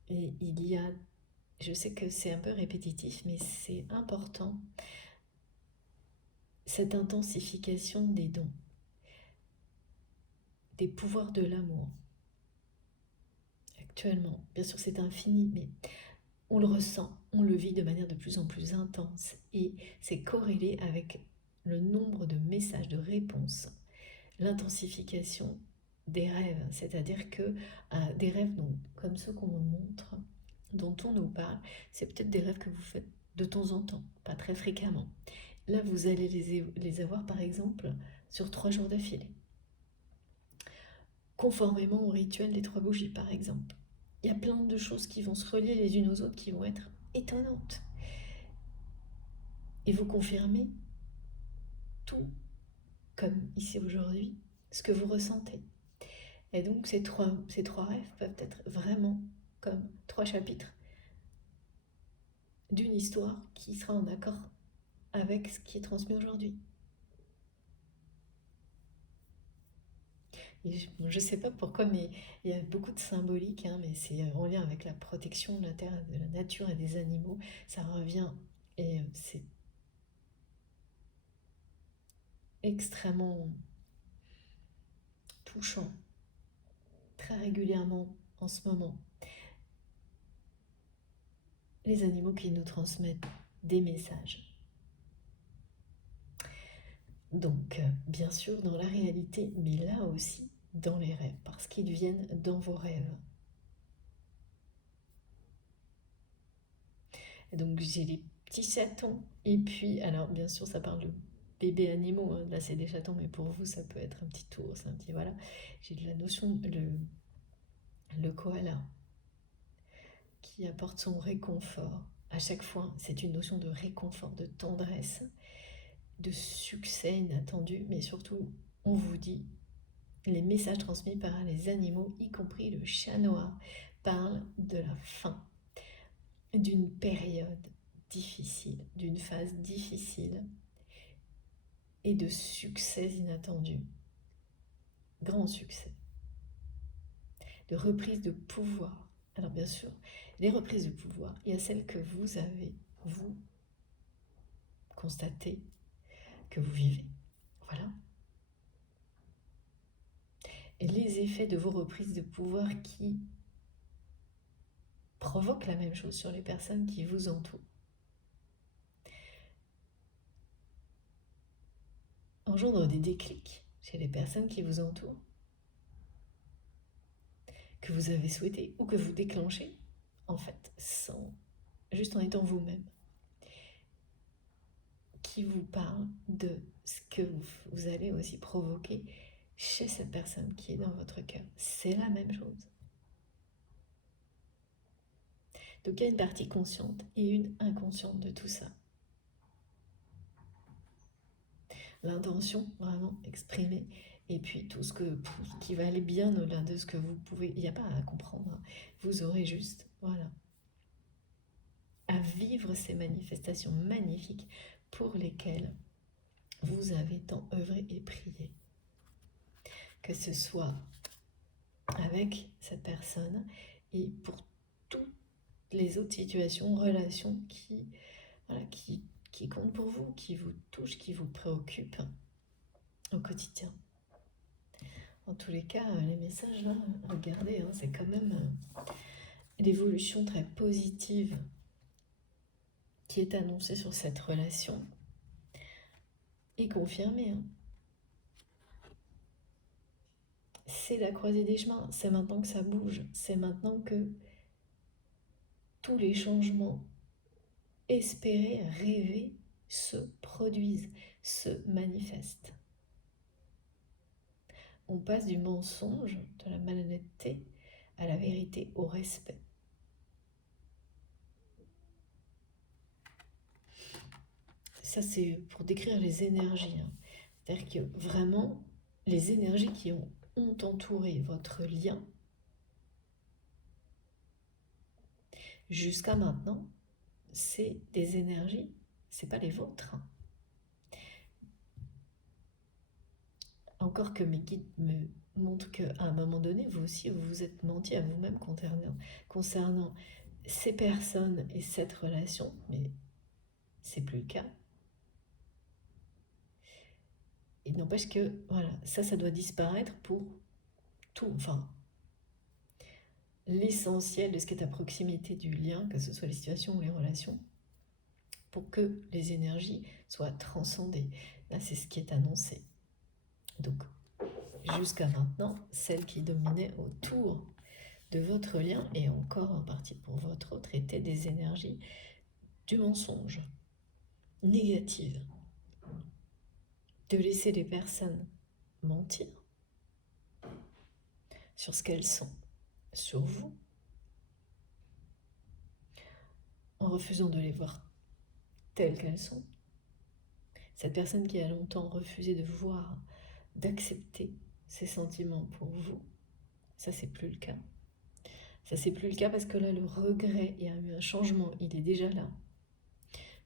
Et il y a, je sais que c'est un peu répétitif, mais c'est important, cette intensification des dons, des pouvoirs de l'amour. Actuellement, bien sûr c'est infini, mais on le ressent, on le vit de manière de plus en plus intense et c'est corrélé avec le nombre de messages de réponses, l'intensification des rêves, c'est-à-dire que des rêves comme ceux qu'on nous montre, dont on nous parle, c'est peut-être des rêves que vous faites de temps en temps, pas très fréquemment. Là, vous allez les avoir par exemple sur 3 jours d'affilée, conformément au rituel des 3 bougies par exemple. Il y a plein de choses qui vont se relier les unes aux autres qui vont être étonnantes. Et vous confirmez tout, comme ici aujourd'hui, ce que vous ressentez. Et donc ces trois rêves peuvent être vraiment comme 3 chapitres d'une histoire qui sera en accord avec ce qui est transmis aujourd'hui. Et je ne sais pas pourquoi, mais il y a beaucoup de symbolique, hein, mais c'est en lien avec la protection de la terre, de la nature et des animaux. Ça revient et c'est extrêmement touchant, très régulièrement en ce moment. Les animaux qui nous transmettent des messages. Donc, bien sûr, dans la réalité, mais là aussi, dans les rêves, parce qu'ils viennent dans vos rêves. Et donc, j'ai les petits chatons, et puis, alors, bien sûr, ça parle de bébés animaux, hein. Là, c'est des chatons, mais pour vous, ça peut être un petit ours, un petit, voilà. J'ai de la notion, le koala, qui apporte son réconfort. À chaque fois, c'est une notion de réconfort, de tendresse, de succès inattendu, mais surtout, on vous dit, les messages transmis par les animaux, y compris le chat noir, parlent de la fin, d'une période difficile, d'une phase difficile et de succès inattendus. Grand succès. De reprise de pouvoir. Alors bien sûr, les reprises de pouvoir, il y a celles que vous avez, vous, constatées, que vous vivez. Voilà. Et les effets de vos reprises de pouvoir qui provoquent la même chose sur les personnes qui vous entourent. Engendre des déclics chez les personnes qui vous entourent, que vous avez souhaité ou que vous déclenchez, en fait, juste en étant vous-même, qui vous parle de ce que vous allez aussi provoquer chez cette personne qui est dans votre cœur. C'est la même chose. Donc il y a une partie consciente et une inconsciente de tout ça. l'intention vraiment exprimée, et puis tout ce qui va aller bien au-delà de ce que vous pouvez, il n'y a pas à comprendre, hein. Vous aurez juste, voilà, à vivre ces manifestations magnifiques pour lesquelles vous avez tant œuvré et prié. Que ce soit avec cette personne et pour toutes les autres situations, relations voilà, qui comptent pour vous, qui vous touchent, qui vous préoccupent au quotidien. En tous les cas, les messages là, regardez, hein, c'est quand même l'évolution très positive qui est annoncée sur cette relation et confirmée, hein. C'est la croisée des chemins, c'est maintenant que ça bouge, c'est maintenant que tous les changements espérés, rêvés se produisent, se manifestent. On passe du mensonge, de la malhonnêteté, à la vérité, au respect. Ça, c'est pour décrire les énergies, hein. C'est-à-dire que vraiment, les énergies qui ont entouré votre lien jusqu'à maintenant, c'est des énergies, c'est pas les vôtres, hein. Encore que mes guides me montrent qu'à un moment donné, vous aussi, vous vous êtes menti à vous-même concernant ces personnes et cette relation, mais c'est plus le cas. Il n'empêche que, voilà, ça doit disparaître pour tout, enfin, l'essentiel de ce qui est à proximité du lien, que ce soit les situations ou les relations, pour que les énergies soient transcendées. Là, c'est ce qui est annoncé. Donc, jusqu'à maintenant, celle qui dominait autour de votre lien, et encore en partie pour votre autre, étaient des énergies du mensonge, négatives, de laisser les personnes mentir sur ce qu'elles sont, sur vous, en refusant de les voir telles qu'elles sont. Cette personne qui a longtemps refusé de voir, d'accepter ses sentiments pour vous, ça c'est plus le cas. Ça c'est plus le cas parce que là le regret, il y a eu un changement, il est déjà là,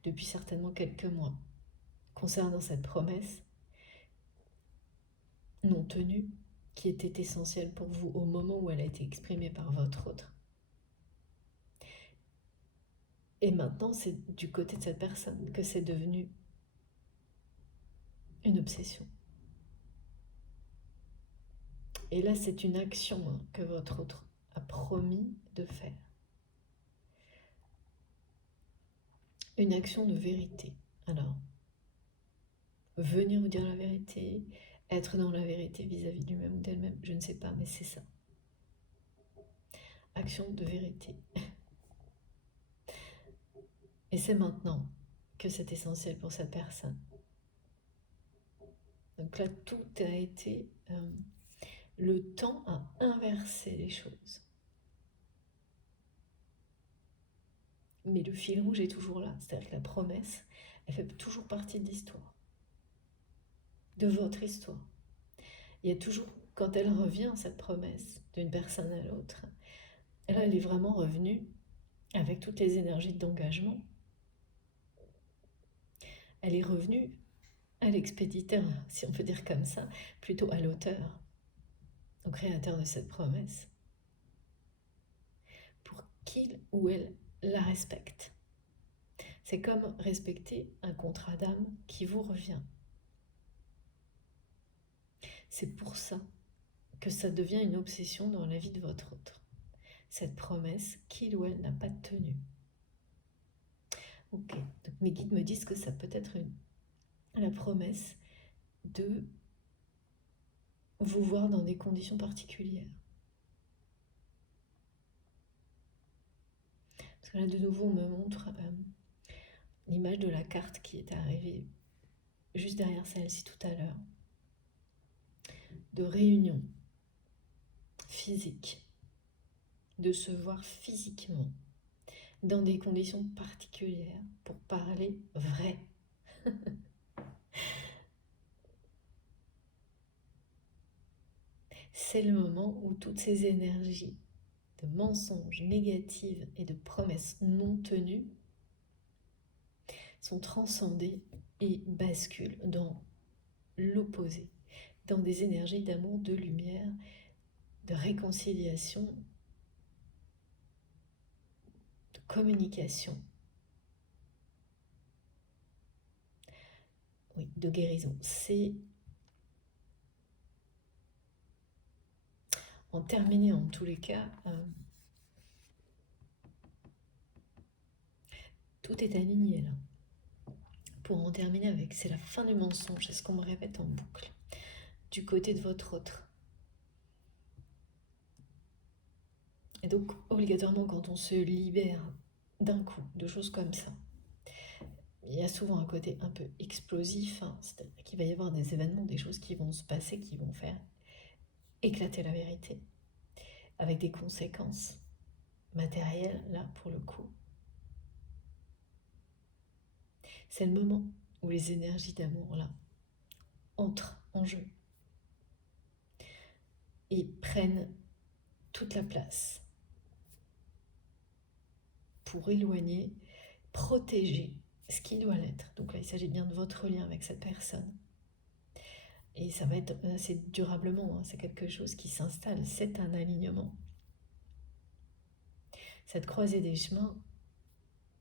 depuis certainement quelques mois, concernant cette promesse non tenue, qui était essentielle pour vous au moment où elle a été exprimée par votre autre. Et maintenant, c'est du côté de cette personne que c'est devenu une obsession. Et là, c'est une action que votre autre a promis de faire. Une action de vérité. Alors, venir vous dire la vérité, être dans la vérité vis-à-vis du même ou d'elle-même, je ne sais pas, mais c'est ça. Action de vérité. Et c'est maintenant que c'est essentiel pour cette personne. Donc là, tout a été... le temps a inversé les choses. Mais le fil rouge est toujours là. C'est-à-dire que la promesse, elle fait toujours partie de l'histoire. De votre histoire. Il y a toujours, quand elle revient, cette promesse, d'une personne à l'autre, là, elle est vraiment revenue avec toutes les énergies d'engagement. Elle est revenue à l'expéditeur, si on peut dire comme ça, plutôt à l'auteur, au créateur de cette promesse, pour qu'il ou elle la respecte. C'est comme respecter un contrat d'âme qui vous revient. C'est pour ça que ça devient une obsession dans la vie de votre autre. Cette promesse qu'il ou elle n'a pas tenue. Ok, donc mes guides me disent que ça peut être la promesse de vous voir dans des conditions particulières. Parce que là, de nouveau, on me montre l'image de la carte qui est arrivée juste derrière celle-ci tout à l'heure. De réunion physique. De se voir physiquement dans des conditions particulières pour parler vrai. c'est le moment où toutes ces énergies de mensonges négatives et de promesses non tenues sont transcendées et basculent dans l'opposé, dans des énergies d'amour, de lumière, de réconciliation, de communication, oui, de guérison. C'est en terminer en tous les cas, tout est aligné là. Pour en terminer avec, c'est la fin du mensonge, c'est ce qu'on me répète en boucle, du côté de votre autre. Et donc, obligatoirement, quand on se libère d'un coup de choses comme ça, il y a souvent un côté un peu explosif, hein, c'est-à-dire qu'il va y avoir des événements, des choses qui vont se passer, qui vont faire éclater la vérité, avec des conséquences matérielles, là, pour le coup. C'est le moment où les énergies d'amour, là, entrent en jeu et prennent toute la place pour éloigner, protéger ce qui doit l'être. Donc là, il s'agit bien de votre lien avec cette personne. Et ça va être assez durablement, hein, c'est quelque chose qui s'installe, c'est un alignement. Cette croisée des chemins,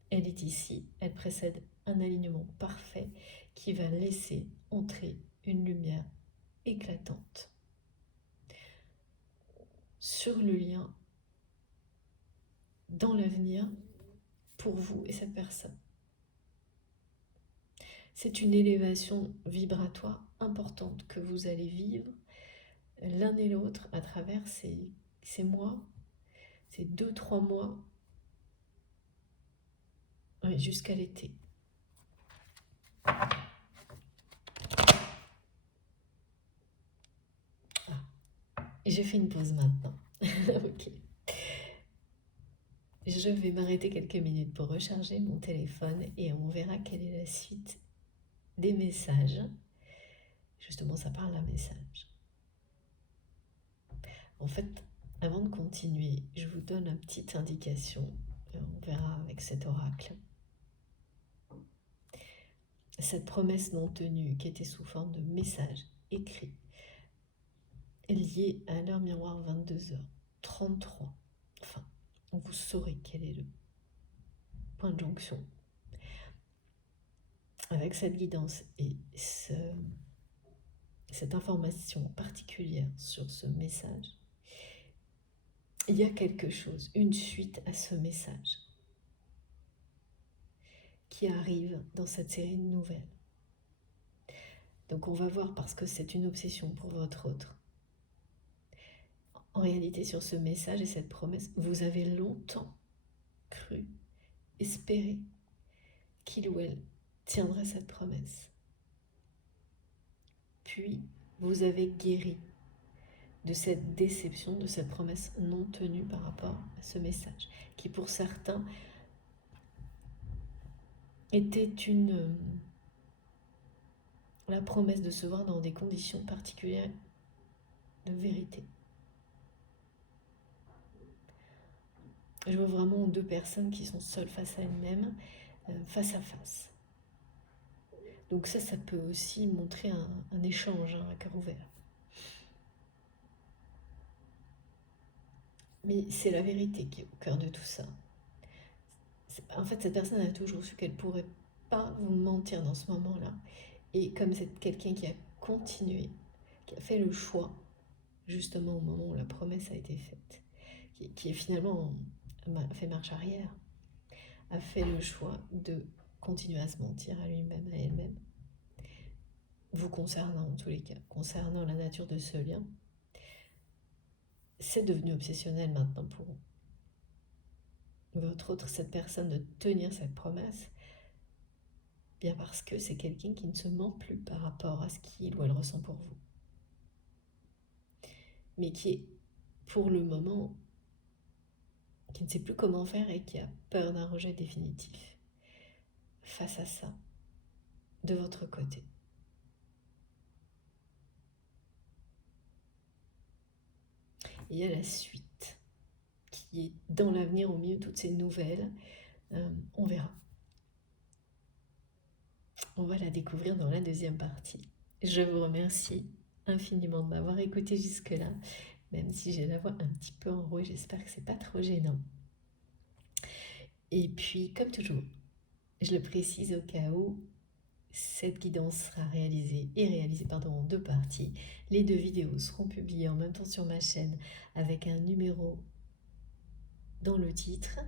elle est ici, elle précède un alignement parfait qui va laisser entrer une lumière éclatante sur le lien dans l'avenir pour vous et cette personne. C'est une élévation vibratoire importante que vous allez vivre l'un et l'autre à travers ces mois, ces 2-3 mois, oui, jusqu'à l'été. Et je fais une pause maintenant. Ok. Je vais m'arrêter quelques minutes pour recharger mon téléphone et on verra quelle est la suite des messages. Justement, ça parle d'un message. En fait, avant de continuer, je vous donne une petite indication. On verra avec cet oracle. Cette promesse non tenue qui était sous forme de message écrit est liée à l'heure miroir 22h33. Enfin, vous saurez quel est le point de jonction avec cette guidance et cette information particulière sur ce message. Il y a quelque chose, une suite à ce message qui arrive dans cette série de nouvelles. Donc on va voir, parce que c'est une obsession pour votre autre. En réalité, sur ce message et cette promesse, vous avez longtemps cru, espéré qu'il ou elle tiendrait cette promesse. Puis, vous avez guéri de cette déception, de cette promesse non tenue par rapport à ce message, qui pour certains était la promesse de se voir dans des conditions particulières de vérité. Je vois vraiment deux personnes qui sont seules face à elles-mêmes, face à face. Donc ça peut aussi montrer un échange, un cœur ouvert. Mais c'est la vérité qui est au cœur de tout ça. En fait, cette personne a toujours su qu'elle ne pourrait pas vous mentir dans ce moment-là. Et comme c'est quelqu'un qui a continué, qui a fait le choix, justement au moment où la promesse a été faite, qui est finalement fait marche arrière, a fait le choix de continuer à se mentir à lui-même, à elle-même, vous concernant en tous les cas, concernant la nature de ce lien, c'est devenu obsessionnel maintenant pour votre autre, cette personne, de tenir cette promesse, bien parce que c'est quelqu'un qui ne se ment plus par rapport à ce qu'il ou elle ressent pour vous, mais qui est pour le moment, qui ne sait plus comment faire et qui a peur d'un rejet définitif face à ça, de votre côté. Et il y a la suite qui est dans l'avenir au milieu de toutes ces nouvelles. On verra. On va la découvrir dans la deuxième partie. Je vous remercie infiniment de m'avoir écouté jusque-là, même si j'ai la voix un petit peu enrouée, j'espère que c'est pas trop gênant. Et puis, comme toujours, je le précise au cas où, cette guidance sera réalisée en 2 parties. Les 2 vidéos seront publiées en même temps sur ma chaîne avec un numéro dans le titre.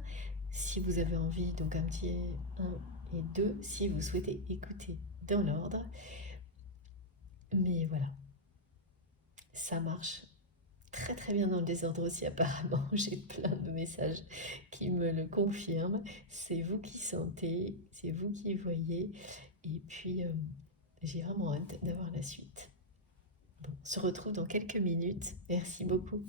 Si vous avez envie, donc un petit 1 et 2, si vous souhaitez écouter dans l'ordre. Mais voilà, ça marche très très bien dans le désordre aussi apparemment. J'ai plein de messages qui me le confirment. C'est vous qui sentez, c'est vous qui voyez. Et puis, j'ai vraiment hâte d'avoir la suite. Bon, on se retrouve dans quelques minutes. Merci beaucoup.